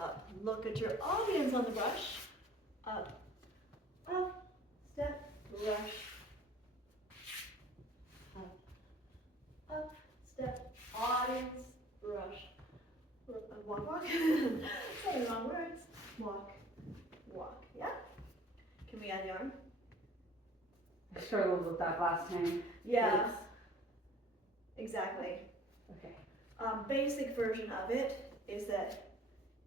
up. Look at your audience on the brush, up, step, brush, up, step, audience, brush, walk, walk, say the wrong words, walk, walk, yeah? Can we add the arm? I struggled with that last time. Yeah, Thanks. exactly. Okay. Basic version of it is that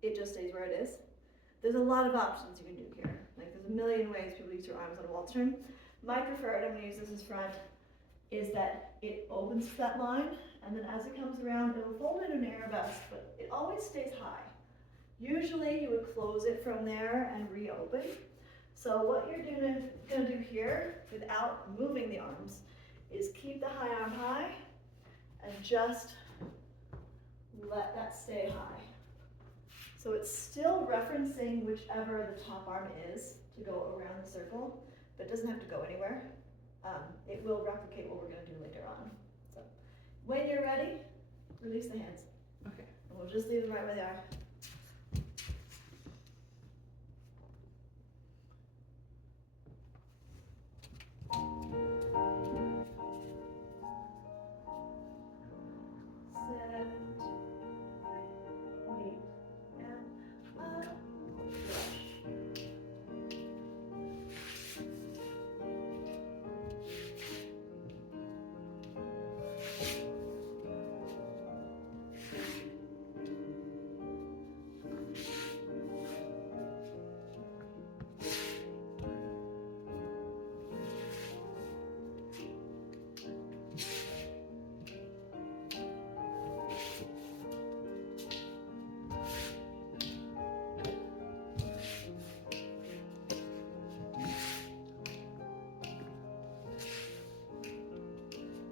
it just stays where it is. There's a lot of options you can do here. Like there's a million ways people use your arms on a waltz turn. My preferred, I'm gonna use this as front, is that it opens that line, and then as it comes around, it'll fold into an arabesque, but it always stays high. Usually you would close it from there and reopen. So what you're gonna do here, without moving the arms, is keep the high arm high, and just let that stay high. So it's still referencing whichever the top arm is to go around the circle, but it doesn't have to go anywhere. It will replicate what we're going to do later on. So when you're ready, release the hands. Okay. And we'll just leave them right where they are. Seven, eight, and up, brush.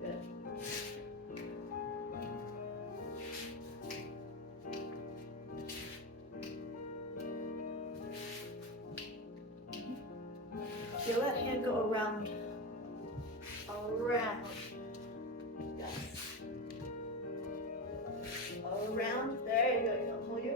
Good. Feel that hand go around. Around. Yes. Around. There you go. Don't pull you.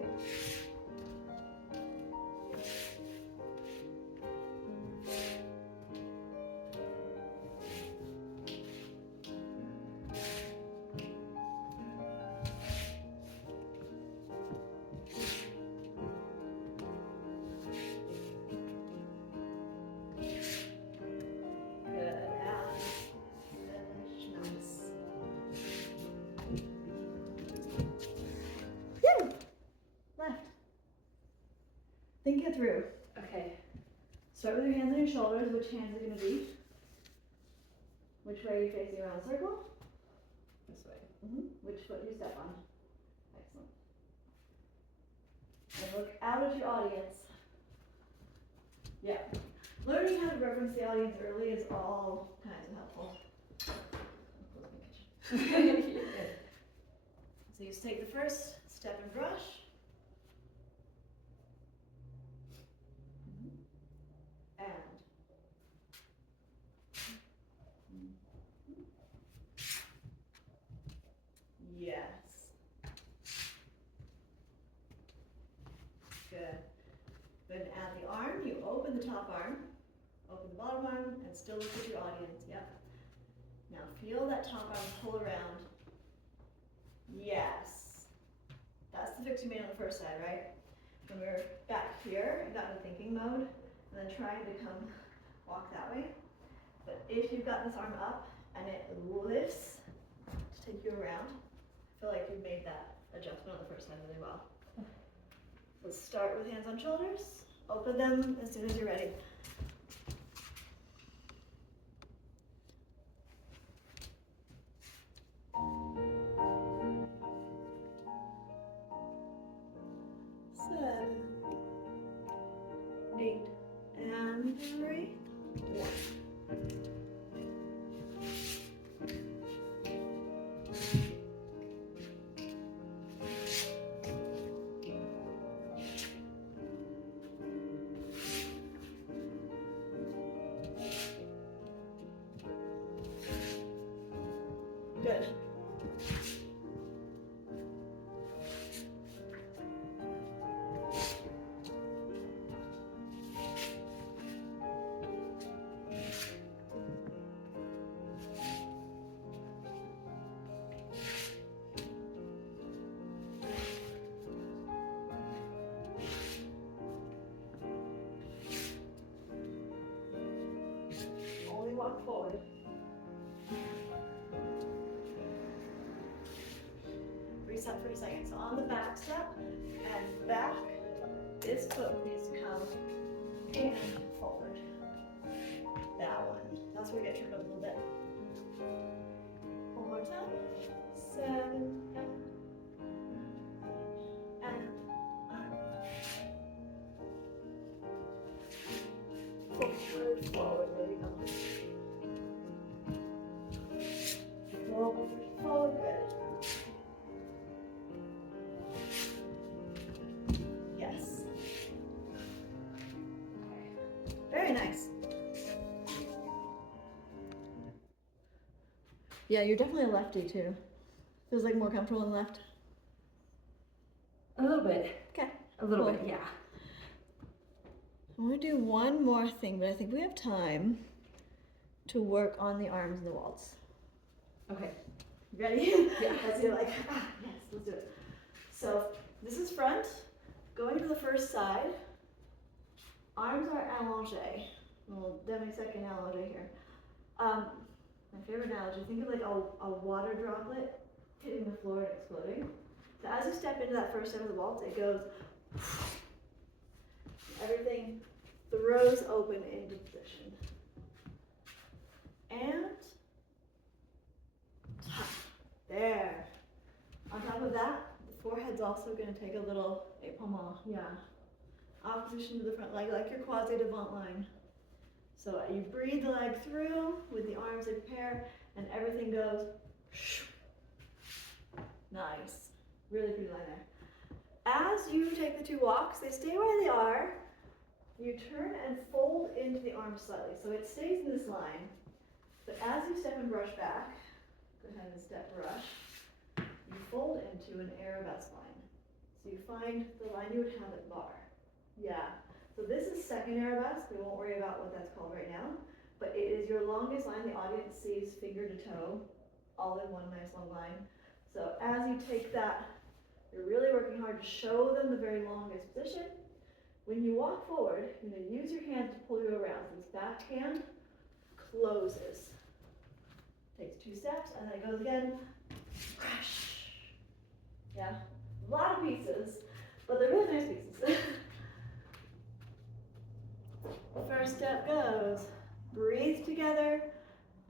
Good. And finish. Nice. Phew. Left. Think it through. Okay. Start with your hands on your shoulders. Which hands are going to be? Which way are you facing around the circle? This way. Which foot do you step on? Excellent. And look out at your audience. Yeah. Learning how to reference the audience early is all kinds of helpful. So you just take the first step and brush. And yes. Good. Then at the arm, you open the top arm, open the bottom arm, and still look at your audience. Yep. Now feel that top arm pull around. Yes. That's the fix you made on the first side, right? When we're back here, I got in thinking mode, and then trying to come walk that way. But if you've got this arm up and it lifts to take you around, I feel like you made that adjustment on the first side really well. Let's start with hands on shoulders. Open them as soon as you're ready. Seven, 8, and 3, 1. Good. Only walk forward. Reset for a second. So on the back step and back, this foot needs to come and forward. That one. That's where we get turned up a little bit. One more time. 7, and forward, forward. There you go. Forward, forward. Good. Very nice. Yeah, you're definitely a lefty too. Feels like more comfortable in left. A little bit. Okay. A little Cool. bit, yeah. I'm gonna do one more thing, but I think we have time to work on the arms and the waltz. Okay. Ready? Yeah. As you're like, yes, let's do it. So this is front, going to the first side. Arms are allongé. Little demi-second allongé here. My favorite analogy, think of like a water droplet hitting the floor and exploding. So as you step into that first step of the waltz, it goes, everything throws open into position. And there. On top of that, the forehead's also going to take a little épaulement. Yeah. Opposition to the front leg, like your quasi-devant line. So you breathe the leg through with the arms in pair, and everything goes. Nice. Really pretty line there. As you take the two walks, they stay where they are. You turn and fold into the arms slightly. So it stays in this line. But as you step and brush back, go ahead and step brush, you fold into an arabesque line. So you find the line you would have at bar. Yeah. So this is second arabesque. We won't worry about what that's called right now. But it is your longest line the audience sees finger to toe, all in one nice long line. So as you take that, you're really working hard to show them the very longest position. When you walk forward, you're going to use your hand to pull you around. So this back hand closes. Takes 2 steps, and then it goes again. Crash. Yeah, a lot of pieces, but they're really nice pieces. First step goes, breathe together,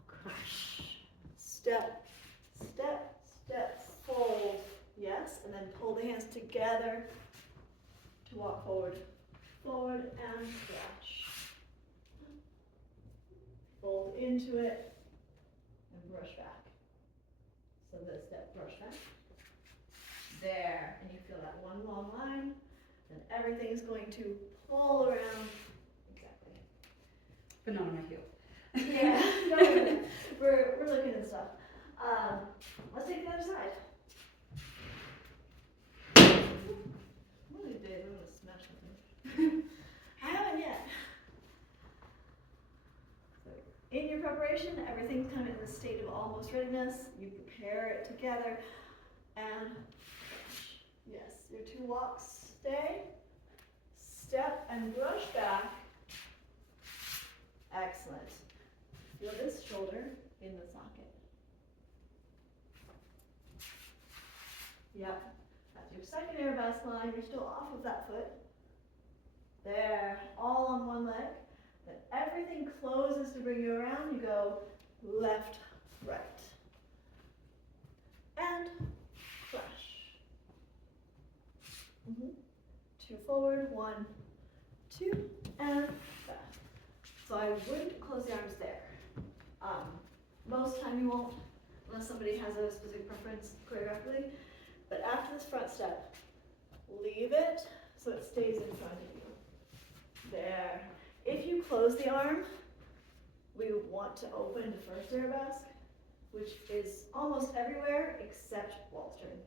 crash. Step, step, step, fold. Yes, and then pull the hands together to walk forward. Forward and crash. Fold into it and brush back. So this step, brush back. There, and you feel that one long line, then everything's going to pull around. Exactly. But not on my heel. Yeah, no, we're looking at stuff. Let's take the other side. One of these days I'm gonna smash something. I haven't yet. So in your preparation, everything's kind of in the state of almost readiness. You prepare it together, and yes, your 2 walks stay, step and brush back. Excellent. Feel this shoulder in the socket. Yep. That's your second arabesque line. You're still off of that foot. There. All on one leg. Then everything closes to bring you around. You go left, right. And crash. 2 forward. 1, 2, and back. So I wouldn't close the arms there. Most time you won't, unless somebody has a specific preference choreographically. But after this front step, leave it so it stays in front of you. There. If you close the arm, we want to open to first arabesque, which is almost everywhere except waltz turn.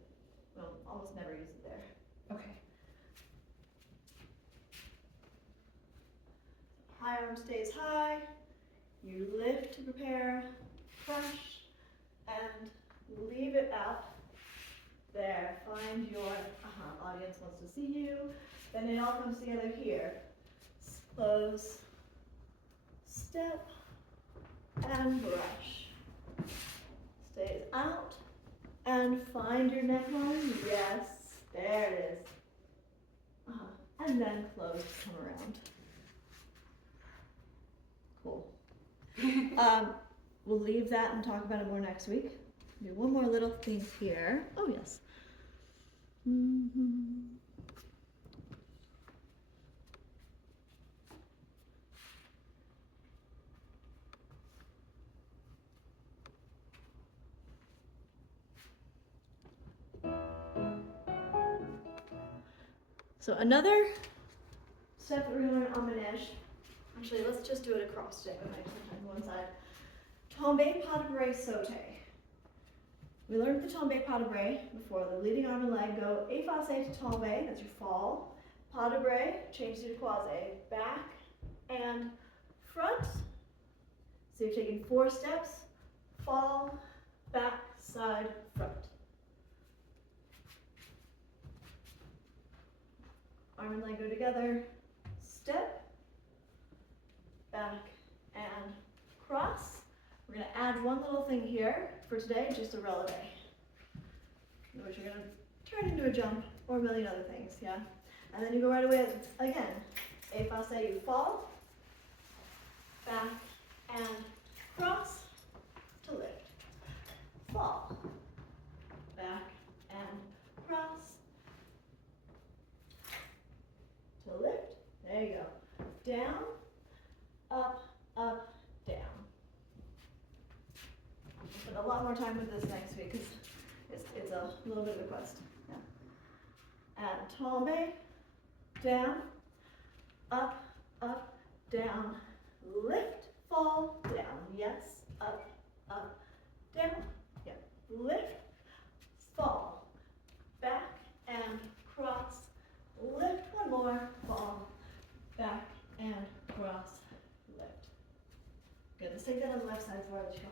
Well, almost never use it there. Okay. High arm stays high. You lift to prepare, crush, and leave it out. There, find your audience wants to see you. Then it all comes together here. Close, step, and brush. Stays out, and find your neckline. Yes, there it is. And then close, come around. Cool. We'll leave that and talk about it more next week. Do one more little thing here. Oh, yes. So another step that we're going to learn on Manège Actually, let's just do it across today. We might sometimes one side. Tombe pas de bras saute. We learned the tombe pas de bras before. The leading arm and leg go effacé to tombe, that's your fall. Pas de bras, change to croisé. Back and front. So you're taking 4 steps. Fall, back, side, front. Arm and leg go together. Step, back, and cross. We're going to add one little thing here for today, just a releve, which you're going to turn into a jump or a million other things, yeah? And then you go right away again. Effacé, you fall, back, and cross to lift. Fall, back, and cross to lift. There you go. Down, up, up, down. We'll spend a lot more time with this next week because it's a little bit of a quest. Yeah. And tombe, down, up, up, down, lift, fall, down. Yes, up, up, down. Yeah. Lift, fall, back, and cross. Lift, one more, fall, back, and cross, lift. Good, let's take that on the left side for the show.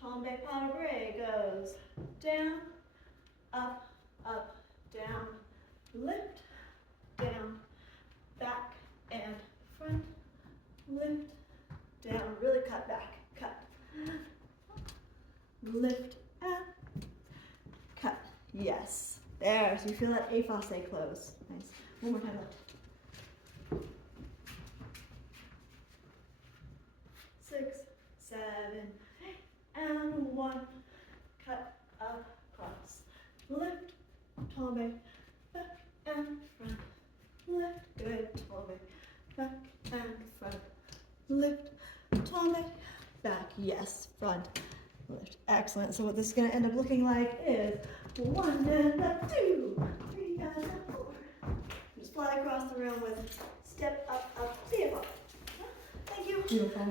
Tombe pas de bras goes down, up, up, down, lift, down, back, and front, lift, down, really cut back, cut, lift, and cut. Yes. There. So you feel that effacé close. Nice. One more time left. 6, 7, and 1. Cut up, cross. Lift, tombe, back and front. Lift, good, tombe, back and front. Lift, tombe, back. Yes, front. Lift. Excellent. So what this is going to end up looking like is 1 and up, 2, 3 and up, 4. Just fly across the room with step up, up, see it. Thank you. Beautiful.